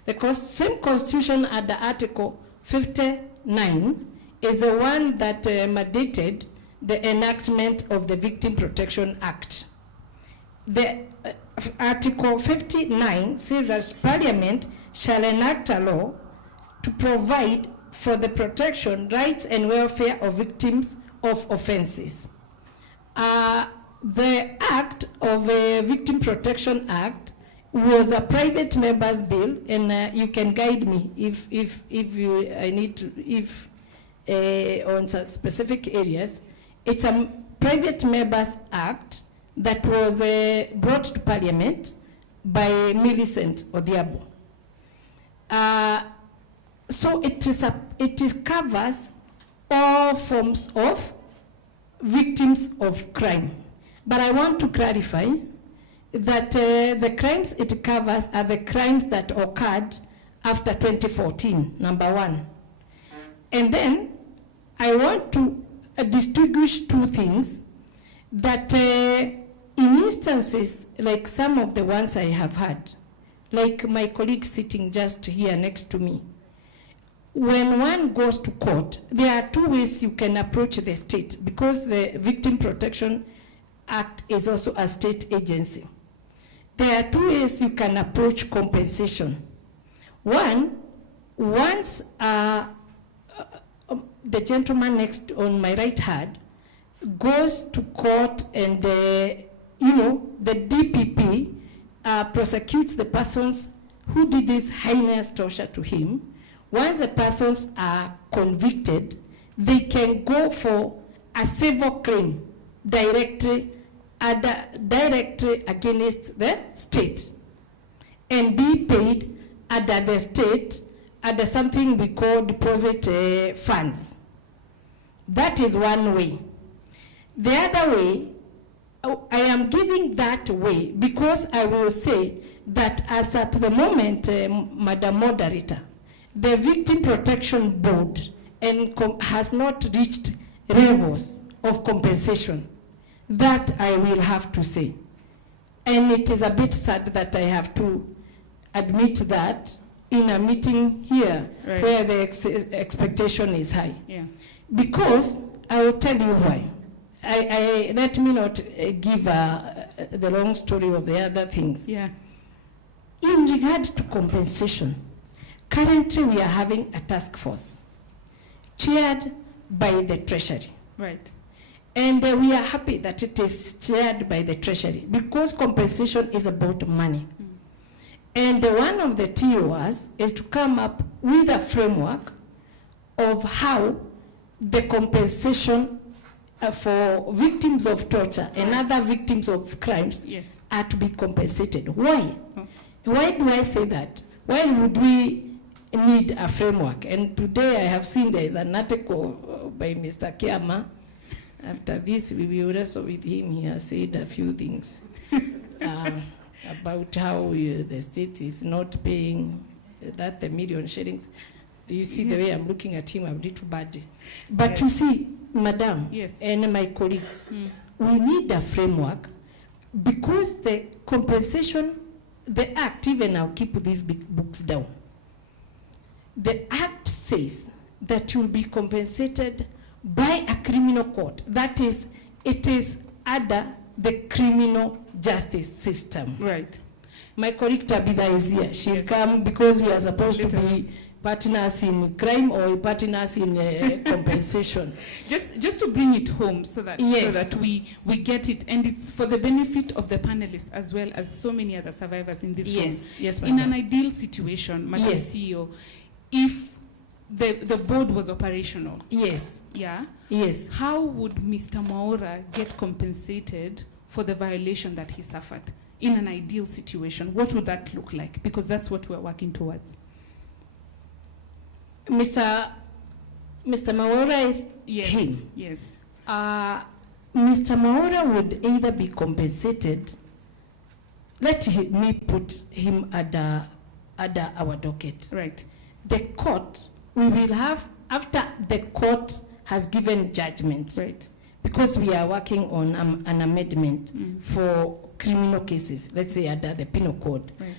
The same Constitution under Article 59 is the one that mandated the enactment of the Victim Protection Act. The Article 59 says that Parliament shall enact a law to provide for the protection, rights, and welfare of victims of offenses. The Act of Victim Protection Act was a private member's bill, and you can guide me if I need to, on some specific areas. It's a private members act that was brought to Parliament by Millicent Odhiambo. So it covers all forms of victims of crime. But I want to clarify that the crimes it covers are the crimes that occurred after 2014, number one. And then I want to distinguish two things, that in instances like some of the ones I have had, like my colleague sitting just here next to me, when one goes to court, there are two ways you can approach the state, because the Victim Protection Act is also a state agency. There are two ways you can approach compensation. One, once the gentleman next on my right hand goes to court and, the DPP prosecutes the persons who did this heinous torture to him. Once the persons are convicted, they can go for a civil claim directly against the state and be paid under the state under something we call deposit funds. That is one way. The other way, I am giving that way because I will say that as at the moment, Madam Moderator, the Victim Protection Board has not reached levels of compensation. That I will have to say. And it is a bit sad that I have to admit that in a meeting here, right, where the expectation is high. Yeah. Because I will tell you why. Let me not give the long story of the other things. Yeah. In regard to compensation, currently we are having a task force chaired by the Treasury. Right. And we are happy that it is chaired by the Treasury because compensation is about money. Mm. And one of the TOs is to come up with a framework of how the compensation for victims of torture and other victims of crimes, yes, are to be compensated. Why? Oh. Why do I say that? Why would we need a framework? And today I have seen there is an article by Mr. Kiama. After this, we will wrestle with him. He has said a few things about how the state is not paying that $1 million shillings. You see the way I'm looking at him, I'm little bad. But yes, you see, Madam, yes, and my colleagues, we need a framework because the compensation, the Act, even I'll keep these big books down. The Act says that you'll be compensated by a criminal court. That is, it is under the criminal justice system. Right. My colleague Tabitha is here. She'll come because we are supposed to be partners in crime or partners in compensation. Just to bring it home so that we get it, and it's for the benefit of the panelists as well as so many other survivors in this room. Yes, in an ideal situation, Madam CEO, if the board was operational, how would Mr. Mwaura get compensated for the violation that he suffered? In an ideal situation, what would that look like? Because that's what we're working towards. Mr. Mwaura is Yes. Mr. Mwaura would either be compensated. Let me put him under our docket. Right. The court, we will have, after the court has given judgment, right, because we are working on an amendment for criminal cases, let's say under the penal code. Right.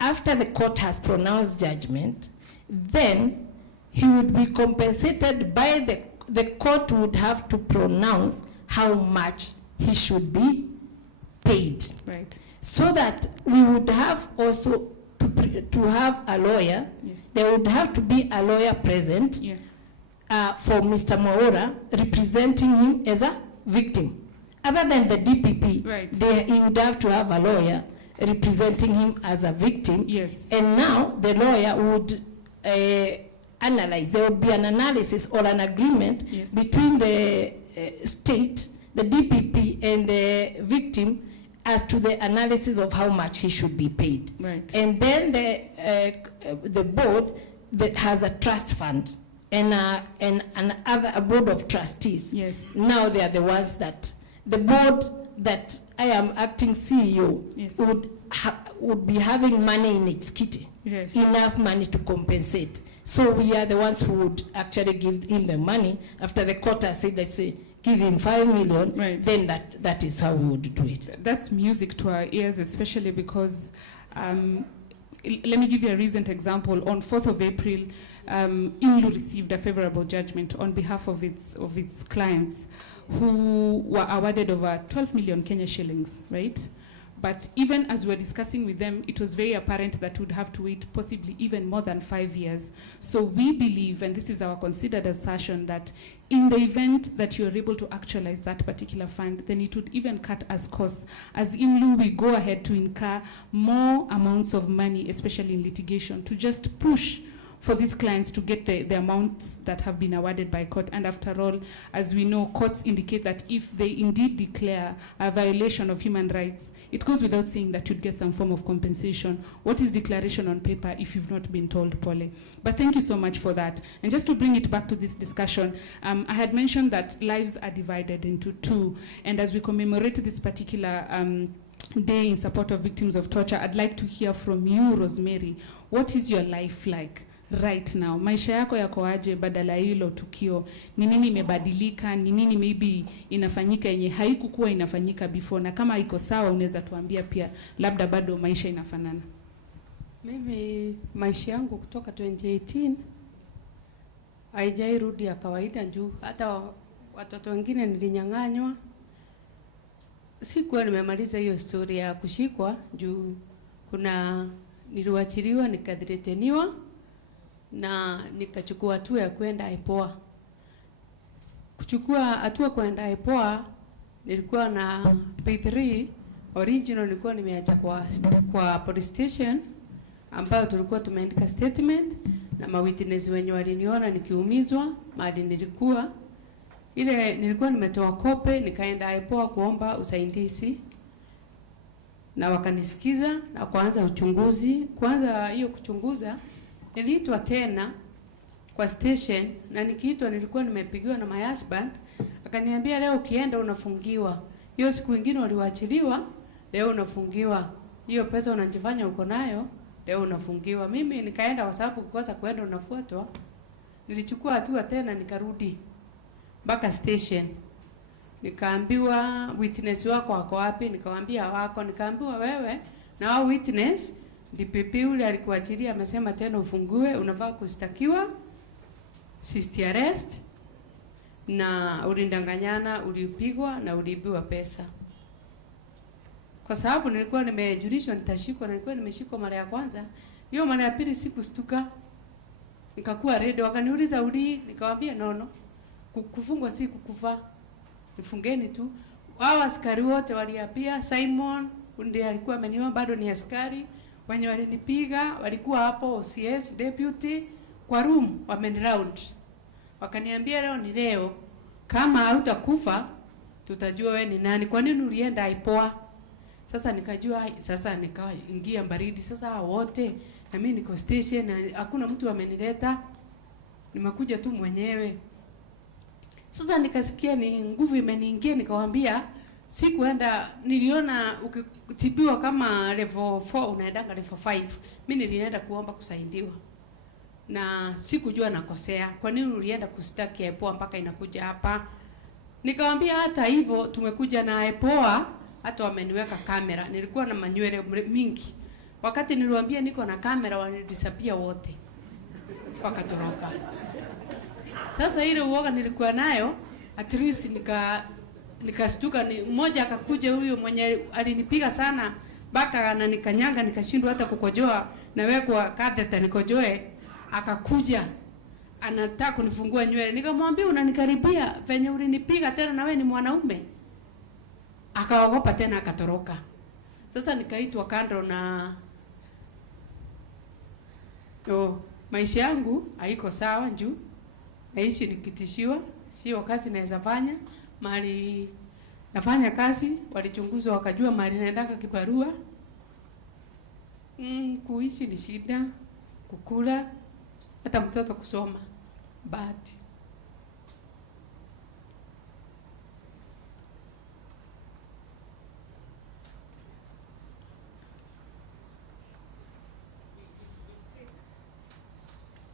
After the court has pronounced judgment, then he would be compensated by the court would have to pronounce how much he should be paid. Right. So that we would have also to have a lawyer. Yes. There would have to be a lawyer present for Mr. Mwaura representing him as a victim. Other than the DPP, right, he would have to have a lawyer representing him as a victim. Yes. And now the lawyer would analyze. There would be an analysis or an agreement between the state, the DPP, and the victim as to the analysis of how much he should be paid. Right. And then the board that has a trust fund and a board of trustees. Yes. Now they are the ones that the board that I am acting CEO would be having money in its kitty, enough money to compensate. So we are the ones who would actually give him the money after the court has said, let's say, give him 5 million, right, then that is how we would do it. That's music to our ears, especially because, let me give you a recent example. On 4th of April, IMLU received a favorable judgment on behalf of its clients who were awarded over 12 million Kenya shillings, right? But even as we were discussing with them, it was very apparent that we'd have to wait possibly even more than 5 years. So we believe, and this is our considered assertion, that in the event that you're able to actualize that particular fund, then it would even cut us costs. As IMLU, we go ahead to incur more amounts of money, especially in litigation, to just push for these clients to get the amounts that have been awarded by court. And after all, as we know, courts indicate that if they indeed declare a violation of human rights, it goes without saying that you'd get some form of compensation. What is declaration on paper if you've not been told, Polly? But thank you so much for that. And just to bring it back to this discussion, I had mentioned that lives are divided into two. And as we commemorate this particular day in support of victims of torture, I'd like to hear from you, Rosemary. What is your life like right now? Maisha yako yako aje badala hilo tukio? Ni nini imebadilika? Ni nini maybe inafanyika yenye haikukuwa inafanyika before? Na kama iko sawa, unaweza tuambia pia labda bado maisha inafanana. Mimi maisha yangu kutoka 2018 haijairudi ya kawaida juu hata watoto wengine nilinyang'anywa. Sikuwa nimemaliza hiyo story ya kushikwa juu niliwachiliwa nikadhireteniwa na nikachukua hatua ya kwenda IPOA. Kuchukua hatua kwenda IPOA, nilikuwa na P3 original nilikuwa nimeacha kwa police station ambayo tulikuwa tumeandika statement na mawitness wenye waliniona nikiumizwa mahali nilikuwa. Ile nilikuwa nimetoa kope nikaenda IPOA kuomba usaidizi na wakanisikiza na kuanza uchunguzi. Kwanza hiyo kuchunguza niliitwa tena kwa station na nikiitwa nilikuwa nimepigiwa na my husband, akaniambia leo ukienda unafungiwa. Hiyo siku nyingine waliwaachiliwa, leo unafungiwa. Hiyo pesa unajifanya uko nayo, leo unafungiwa. Mimi nikaenda kwa sababu kukosa kwenda unafuatwa. Nilichukua hatua tena nikarudi mpaka station. Nikaambiwa witness wako wako wapi? Nikamwambia wako. Nikaambiwa wewe na wao witness DPP ule alikuachilia amesema tena ufungue, unafaa kustakiwa assist arrest na ulindanganyana, ulipigwa na uliibiwa pesa. kwa sababu nilikuwa nimejulishwa nitashikwa, na nilikuwa nimeshikwa mara ya kwanza. Hiyo mara ya pili sikustuka, nikakuwa ready. Wakaniuliza nikawaambia nono, kufungwa si kukufa, nifungeni tu. Wao askari wote waliapia. Simon ndiye alikuwa ameniwa, bado ni askari. Wenye walinipiga walikuwa hapo OCS deputy kwa room, wameniround. Wakaniambia leo ni leo, kama hautakufa tutajua wewe ni nani, kwa nini ulienda IPOA. Sasa nikajua, sasa nikaingia baridi. Sasa wote na mimi niko station na hakuna mtu amenileta, nimekuja tu mwenyewe. Sasa nikasikia ni nguvu imeniingia, nikawaambia sikuenda. Niliona ukitibiwa kama level 4 unaendanga level 5. Mimi nilienda kuomba kusaidiwa, na sikujua nakosea. Kwa nini ulienda kustaki IPOA mpaka inakuja hapa? Nikamwambia hata hivyo tumekuja na IPOA, hata wameniweka kamera. Nilikuwa na manywele mingi. Wakati niliwaambia niko na kamera, wanidisappear wote, wakatoroka. Sasa ile uoga nilikuwa nayo, at least nikastuka. Mmoja akakuja, huyo mwenye alinipiga sana mpaka ananikanyanga nikashindwa hata kukojoa, nawekwa catheter nikojoe. Akakuja anataka kunifungua nywele, nikamwambia unanikaribia venye ulinipiga tena, na wewe ni mwanaume. Akaogopa tena akatoroka. Sasa nikaitwa kando na maisha yangu haiko sawa njoo. Naishi nikitishiwa, sio kazi naweza fanya. Mali nafanya kazi, walichunguzwa wakajua mali naendaka kibarua. Kuishi ni shida, kukula, hata mtoto kusoma. Bahati.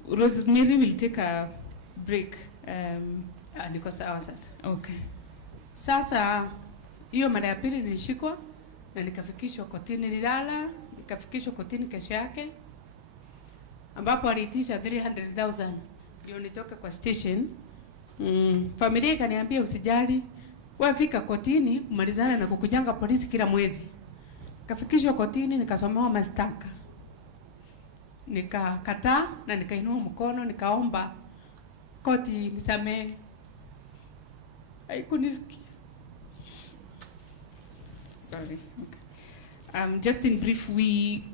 Rosemary will take a break. Niko sawa sasa. Okay. Sasa hiyo mara ya pili nilishikwa na nikafikishwa kotini. Nilala, nikafikishwa kotini kesho yake, ambapo aliitisha 300,000 ndio nitoke kwa station. Familia ikaniambia usijali, wewe fika kotini umalizane na kukujanga polisi kila mwezi. Nikafikishwa kotini, nikasomewa mashtaka. Nikakataa na nikainua mkono, nikaomba koti nisamee. Haikunisikia. Sorry. Okay. Just in brief, we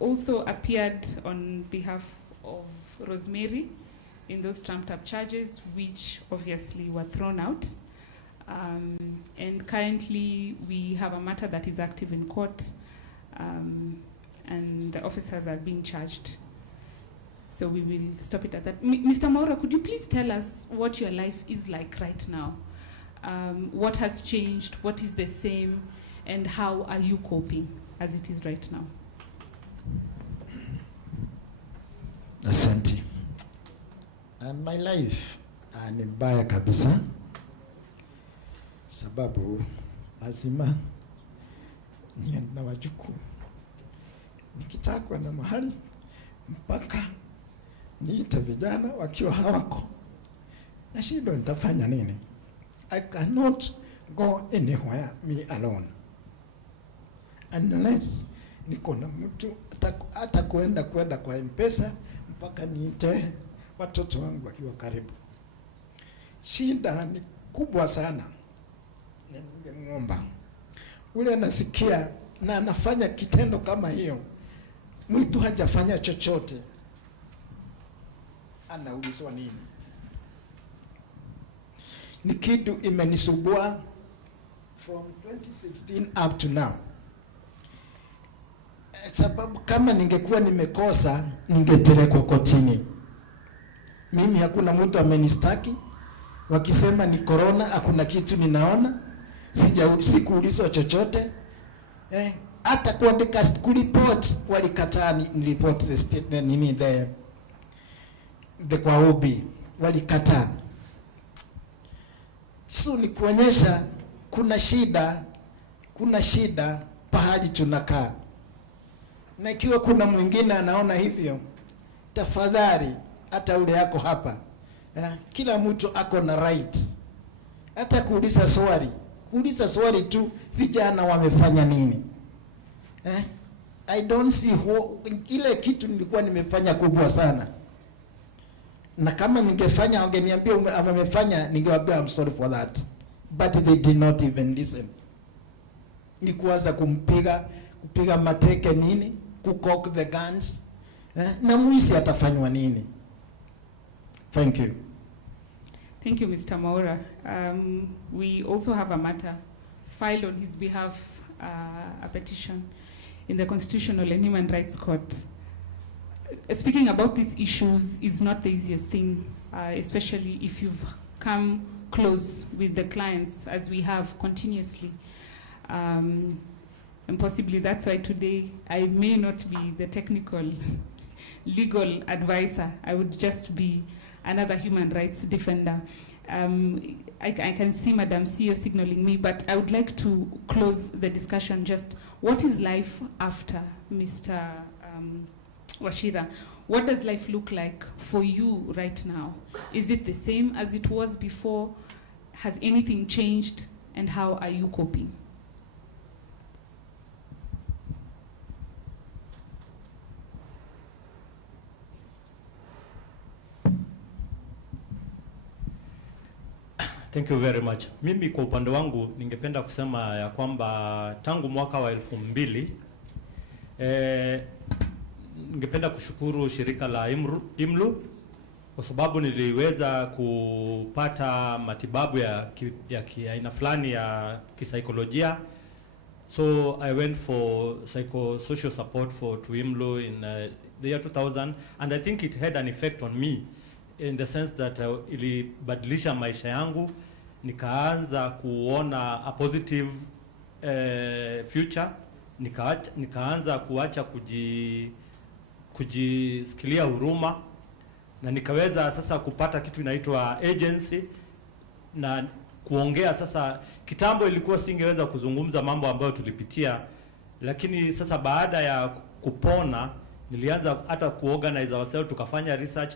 also appeared on behalf of Rosemary in those trumped up charges, which obviously were thrown out. And currently we have a matter that is active in court, and the officers are being charged. So we will stop it at that. Mr. Maura, could you please tell us what your life is like right now? What has changed? What is the same? And how are you coping as it is right now? Asante. And my life ni mbaya kabisa, sababu lazima niende na wajukuu. Nikitakwa na mahali mpaka niite vijana wakiwa hawako, na shindo nitafanya nini? I cannot go anywhere me alone unless niko na mtu hata kwenda kwa M-Pesa mpaka niite watoto wangu wakiwa karibu. Shida ni kubwa sana. Ningemuomba ule anasikia na anafanya kitendo kama hiyo, mtu hajafanya chochote, anaulizwa nini? Ni kitu imenisubua from 2016 up to now. Sababu kama ningekuwa nimekosa, ningepelekwa kotini. Mimi hakuna mtu amenistaki. Wakisema ni corona, hakuna kitu ninaona. Sikuulizwa chochote. Hata kuandika kuripoti walikataa ni report the statement nini the kwa OB walikataa. So ni kuonyesha kuna shida pahali tunakaa. Na ikiwa kuna mwingine anaona hivyo, tafadhali hata ule yako hapa. Kila mtu ako na right. Hata kuuliza swali tu, vijana wamefanya nini? I don't see ile kitu nilikuwa nimefanya kubwa sana, na kama ningefanya wangeniambia amefanya, ningewaambia I'm sorry for that, but they did not even listen. Ni kuanza kupiga mateke nini, kucock the guns, na muisi atafanywa nini? Thank you. Thank you, Mr. Maura. We also have a matter filed on his behalf, a petition in the Constitutional and Human Rights Court. Speaking about these issues is not the easiest thing, especially if you've come close with the clients, as we have continuously. And possibly that's why today I may not be the technical legal advisor. I would just be another human rights defender. I can see Madam CEO signaling me, but I would like to close the discussion. Just what is life after Mr. Wachira? What does life look like for you right now? Is it the same as it was before? Has anything changed? And how are you coping? Thank you very much. Mimi kwa upande wangu ningependa kusema ya kwamba tangu mwaka wa 2000 ningependa kushukuru shirika la IMLU kwa sababu niliweza kupata matibabu ya aina fulani ya kisaikolojia. So I went for psychosocial support to IMLU in the year 2000, and I think it had an effect on me in the sense that ilibadilisha maisha yangu, nikaanza kuona a positive future, nikaanza kuacha kujisikilia huruma, na nikaweza sasa kupata kitu inaitwa agency na kuongea. Sasa kitambo ilikuwa singeweza kuzungumza mambo ambayo tulipitia, lakini sasa baada ya kupona nilianza hata kuorganize ourselves, tukafanya research,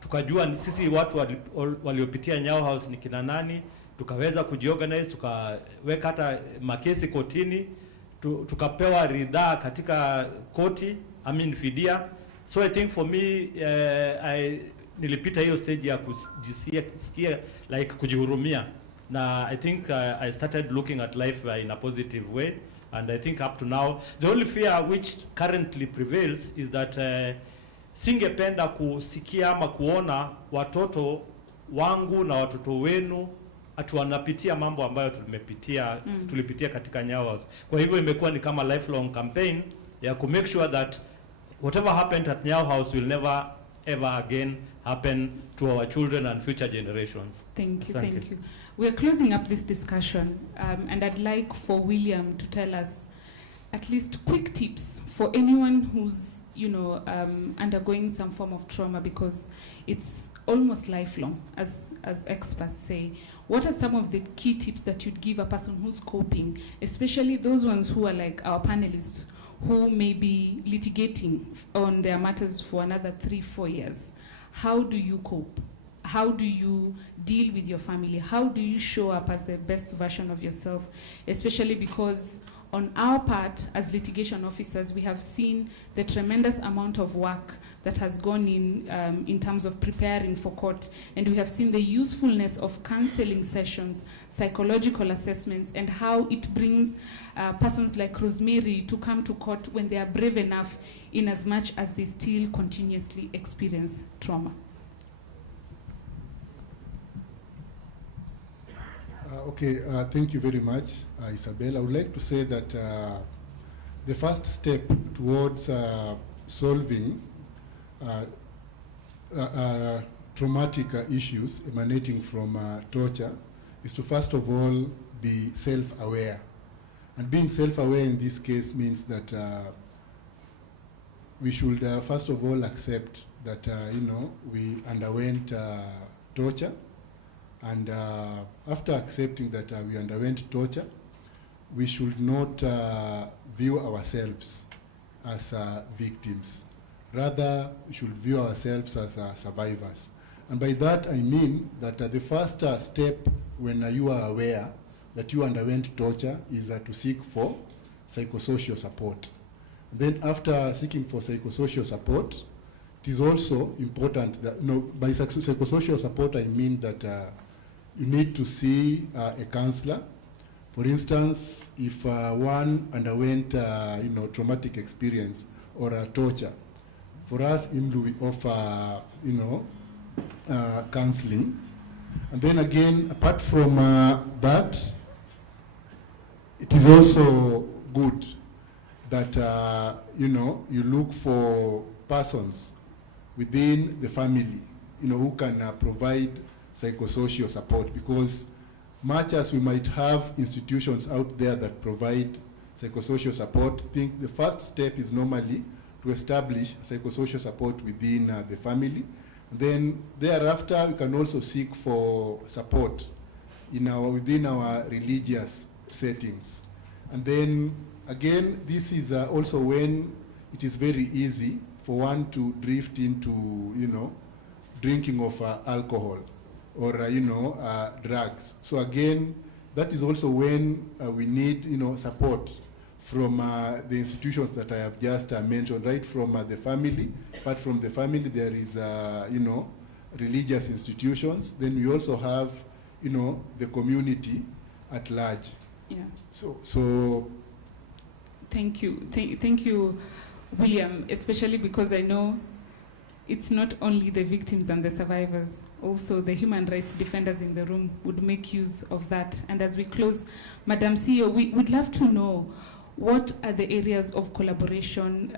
tukajua sisi watu waliopitia Nyayo House ni kina nani, tukaweza kujiorganize, tukaweka hata makesi kotini, tukapewa ridhaa katika koti, fidia. So I think for me, nilipita hiyo stage ya kujisikia like kujihurumia, na I think I started looking at life in a positive way, and I think up to now the only fear which currently prevails is that singependa kusikia ama kuona watoto wangu na watoto wenu atu wanapitia mambo ambayo tulipitia katika Nyayo House. Kwa hivyo imekuwa ni kama lifelong campaign ya ku make sure that whatever happened at Nyayo House will never ever again happen to our children and future generations. Thank you. We are closing up this discussion, and I'd like for William to tell us at least quick tips for anyone who's undergoing some form of trauma, because it's almost lifelong, as experts say. What are some of the key tips that you'd give a person who's coping, especially those ones who are like our panelists, who may be litigating on their matters for another 3-4 years? How do you cope? How do you deal with your family? How do you show up as the best version of yourself? Especially because on our part, as litigation officers, we have seen the tremendous amount of work that has gone in terms of preparing for court, and we have seen the usefulness of counseling sessions, psychological assessments, and how it brings persons like Rosemary to come to court when they are brave enough, in as much as they still continuously experience trauma. Thank you very much, Isabel. I would like to say that the first step towards solving traumatic issues emanating from torture is to first of all be self-aware. And being self-aware in this case means that we should first of all accept that we underwent torture. And after accepting that we underwent torture, we should not view ourselves as victims. Rather, we should view ourselves as survivors. And by that I mean that the first step when you are aware that you underwent torture is to seek for psychosocial support. And then after seeking for psychosocial support, it is also important that, by psychosocial support I mean that you need to see a counselor. For instance, if one underwent traumatic experience or torture, for us we offer counseling. And then again, apart from that, it is also good that you look for persons within the family who can provide psychosocial support, because much as we might have institutions out there that provide psychosocial support, I think the first step is normally to establish psychosocial support within the family. And then thereafter, we can also seek for support within our religious settings. And then again, this is also when it is very easy for one to drift into drinking of alcohol or drugs. So again, that is also when we need support from the institutions that I have just mentioned, right from the family. Apart from the family, there is religious institutions. Then we also have the community at large. Yeah. So thank you. Thank you, William, especially because I know it's not only the victims and the survivors, also the human rights defenders in the room would make use of that. And as we close, Madam CEO, we would love to know what are the areas of collaboration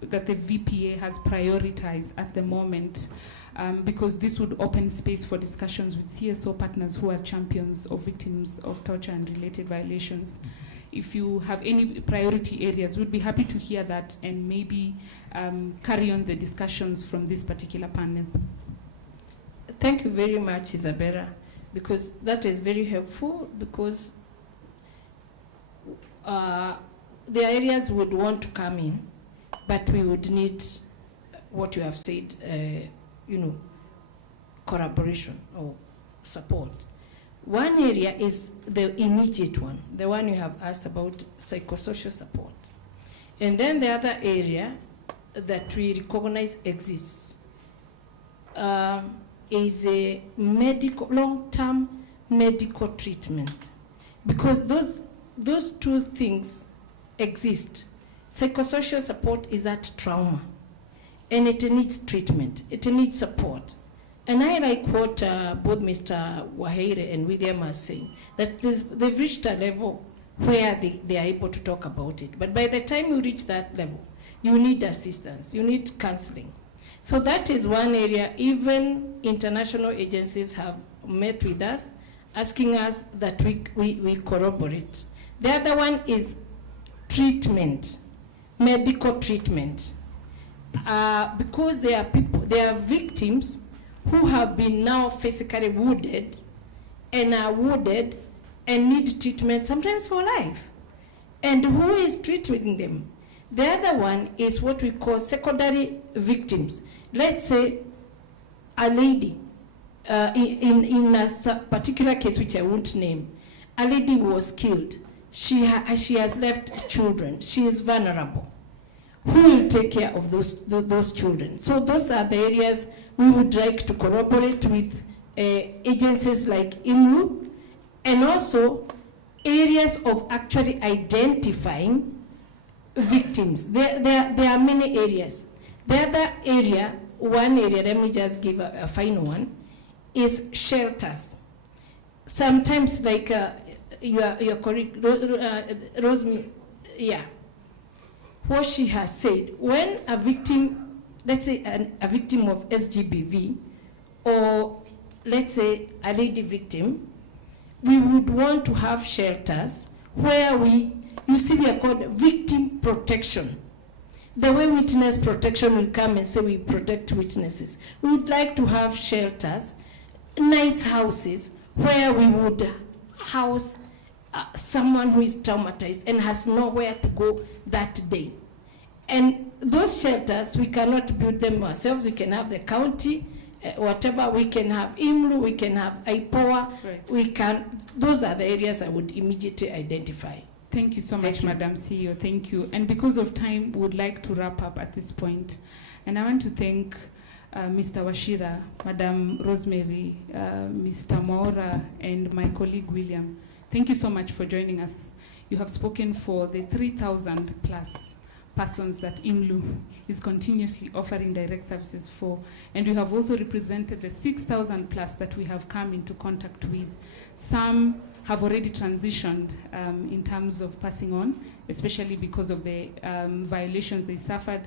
that the VPA has prioritized at the moment, because this would open space for discussions with CSO partners who are champions of victims of torture and related violations. If you have any priority areas, we'd be happy to hear that and maybe carry on the discussions from this particular panel. Thank you very much, Isabella, because that is very helpful, because the areas would want to come in, but we would need what you have said, collaboration or support. One area is the immediate one, the one you have asked about, psychosocial support. And then the other area that we recognize exists is a long-term medical treatment, because those two things exist. Psychosocial support is that trauma, and it needs treatment, it needs support. And I like what both Mr. Waheire and William are saying, that they've reached a level where they are able to talk about it. But by the time you reach that level, you need assistance, you need counseling. So that is one area. Even international agencies have met with us, asking us that we corroborate. The other one is treatment, medical treatment. Because there are victims who have been now physically wounded and are wounded and need treatment, sometimes for life. And who is treating them? The other one is what we call secondary victims. Let's say a lady, in a particular case which I won't name, a lady was killed. She has left children. She is vulnerable. Who will take care of those children? So those are the areas we would like to collaborate with agencies like IMU, and also areas of actually identifying victims. There are many areas. The other area, one area, let me just give a final one, is shelters. Sometimes, like your colleague, Rosemary, yeah, what she has said, when a victim, let's say a victim of SGBV, or let's say a lady victim, we would want to have shelters where we are called victim protection. The way witness protection will come and say we protect witnesses. We would like to have shelters, nice houses, where we would house someone who is traumatized and has nowhere to go that day. And those shelters, we cannot build them ourselves. We can have the county, whatever. We can have IMLU, we can have IPOA. Right. Those are the areas I would immediately identify. Thank you so much, Madam CEO. Thank you. And because of time, we would like to wrap up at this point. And I want to thank Mr. Wachira, Madam Rosemary, Mr. Maura, and my colleague William. Thank you so much for joining us. You have spoken for the 3,000 plus persons that IMLU is continuously offering direct services for. And you have also represented the 6,000 plus that we have come into contact with. Some have already transitioned in terms of passing on, especially because of the violations they suffered.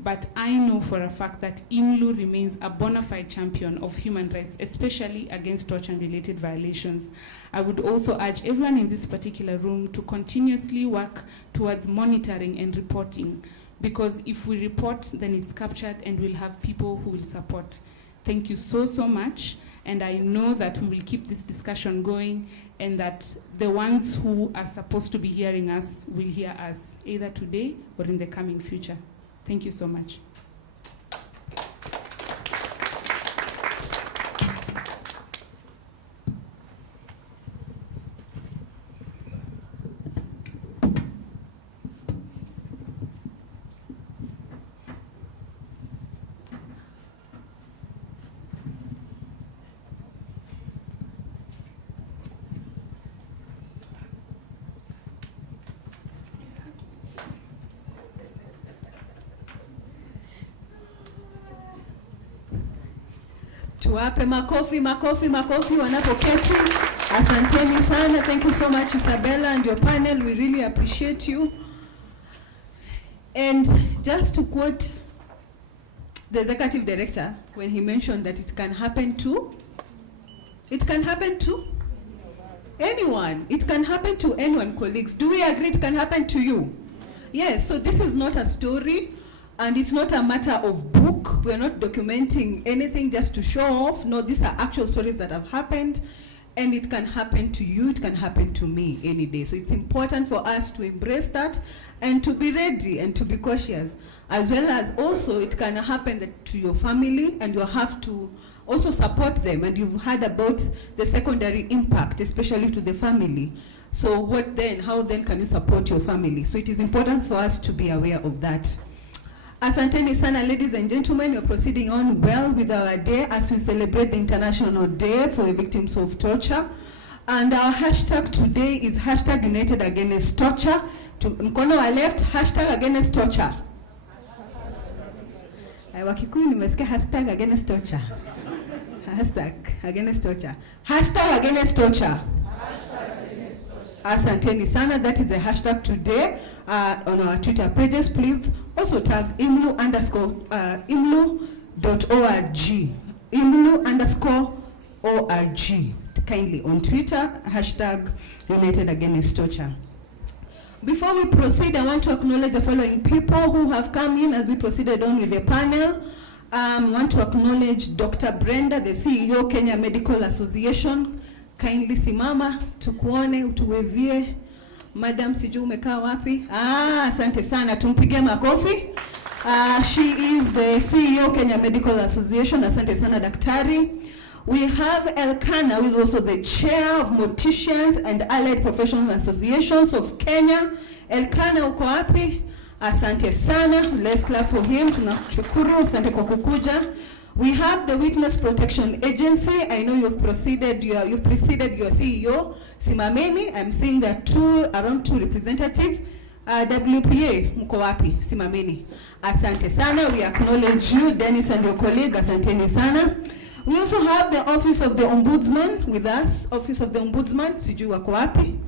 But I know for a fact that IMLU remains a bona fide champion of human rights, especially against torture and related violations. I would also urge everyone in this particular room to continuously work towards monitoring and reporting, because if we report, then it's captured and we'll have people who will support. Thank you so, so much. And I know that we will keep this discussion going, and that the ones who are supposed to be hearing us will hear us either today or in the coming future. Thank you so much. Tuwape makofi, makofi, makofi wanapoketi. Asanteni sana. Thank you so much, Isabella, and your panel. We really appreciate you. And just to quote the executive director when he mentioned that it can happen to anyone. It can happen to anyone, colleagues. Do we agree it can happen to you? Yes, so this is not a story. And it's not a matter of book. We're not documenting anything just to show off. No, these are actual stories that have happened. And it can happen to you, it can happen to me any day. So it's important for us to embrace that and to be ready and to be cautious. As well as also it can happen to your family, and you have to also support them. And you've heard about the secondary impact, especially to the family. So what then, how then can you support your family? So it is important for us to be aware of that. Asanteni sana, ladies and gentlemen. We're proceeding on well with our day as we celebrate the International Day for the Victims of Torture. And our hashtag today is hashtag United Against Torture. To mkono wa left, hashtag against torture. Wakikuyu nimesikia hashtag against torture. Hashtag against torture. Hashtag against torture. Asanteni sana. That is the hashtag today on our Twitter pages. Please also tag IMLU_IMLU.org. IMLU_ORG. Kindly on Twitter, hashtag United Against Torture. Before we proceed, I want to acknowledge the following people who have come in as we proceeded on with the panel. I want to acknowledge Dr. Brenda, the CEO, Kenya Medical Association. Kindly simama, tukuone, utuwevie. Madam, sijui umekaa wapi? Asante sana, tumpigie makofi. She is the CEO, Kenya Medical Association. Asante sana, daktari. We have Elkanah, who is also the chair of Morticians and Allied Professional Associations of Kenya. Elkanah, uko wapi? Asante sana. Let's clap for him. Tunashukuru. Asante kwa kukuja. We have the Witness Protection Agency. I know you've preceded your CEO, Simameni. I'm seeing there are around two representatives. WPA, mko wapi? Simameni. Asante sana. We acknowledge you, Dennis, and your colleague. Asanteni sana. We also have the Office of the Ombudsman with us. Office of the Ombudsman, sijui wako wapi?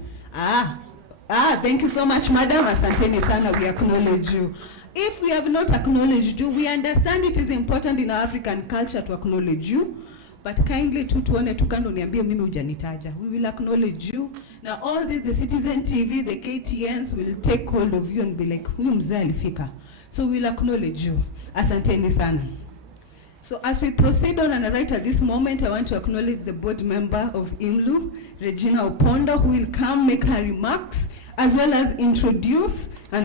Thank you so much, madam. Asanteni sana. We acknowledge you. If we have not acknowledged you, we understand it is important in our African culture to acknowledge you, but kindly tuone tukando niambie mimi hujanitaja. We will acknowledge you. Now all this, the Citizen TV, the KTNs will take hold of you and be like, huyu mzee alifika. So we will acknowledge you. Asanteni sana. So as we proceed on, and right at this moment, I want to acknowledge the board member of IMLU, Regina Opondo, who will come make her remarks, as well as introduce and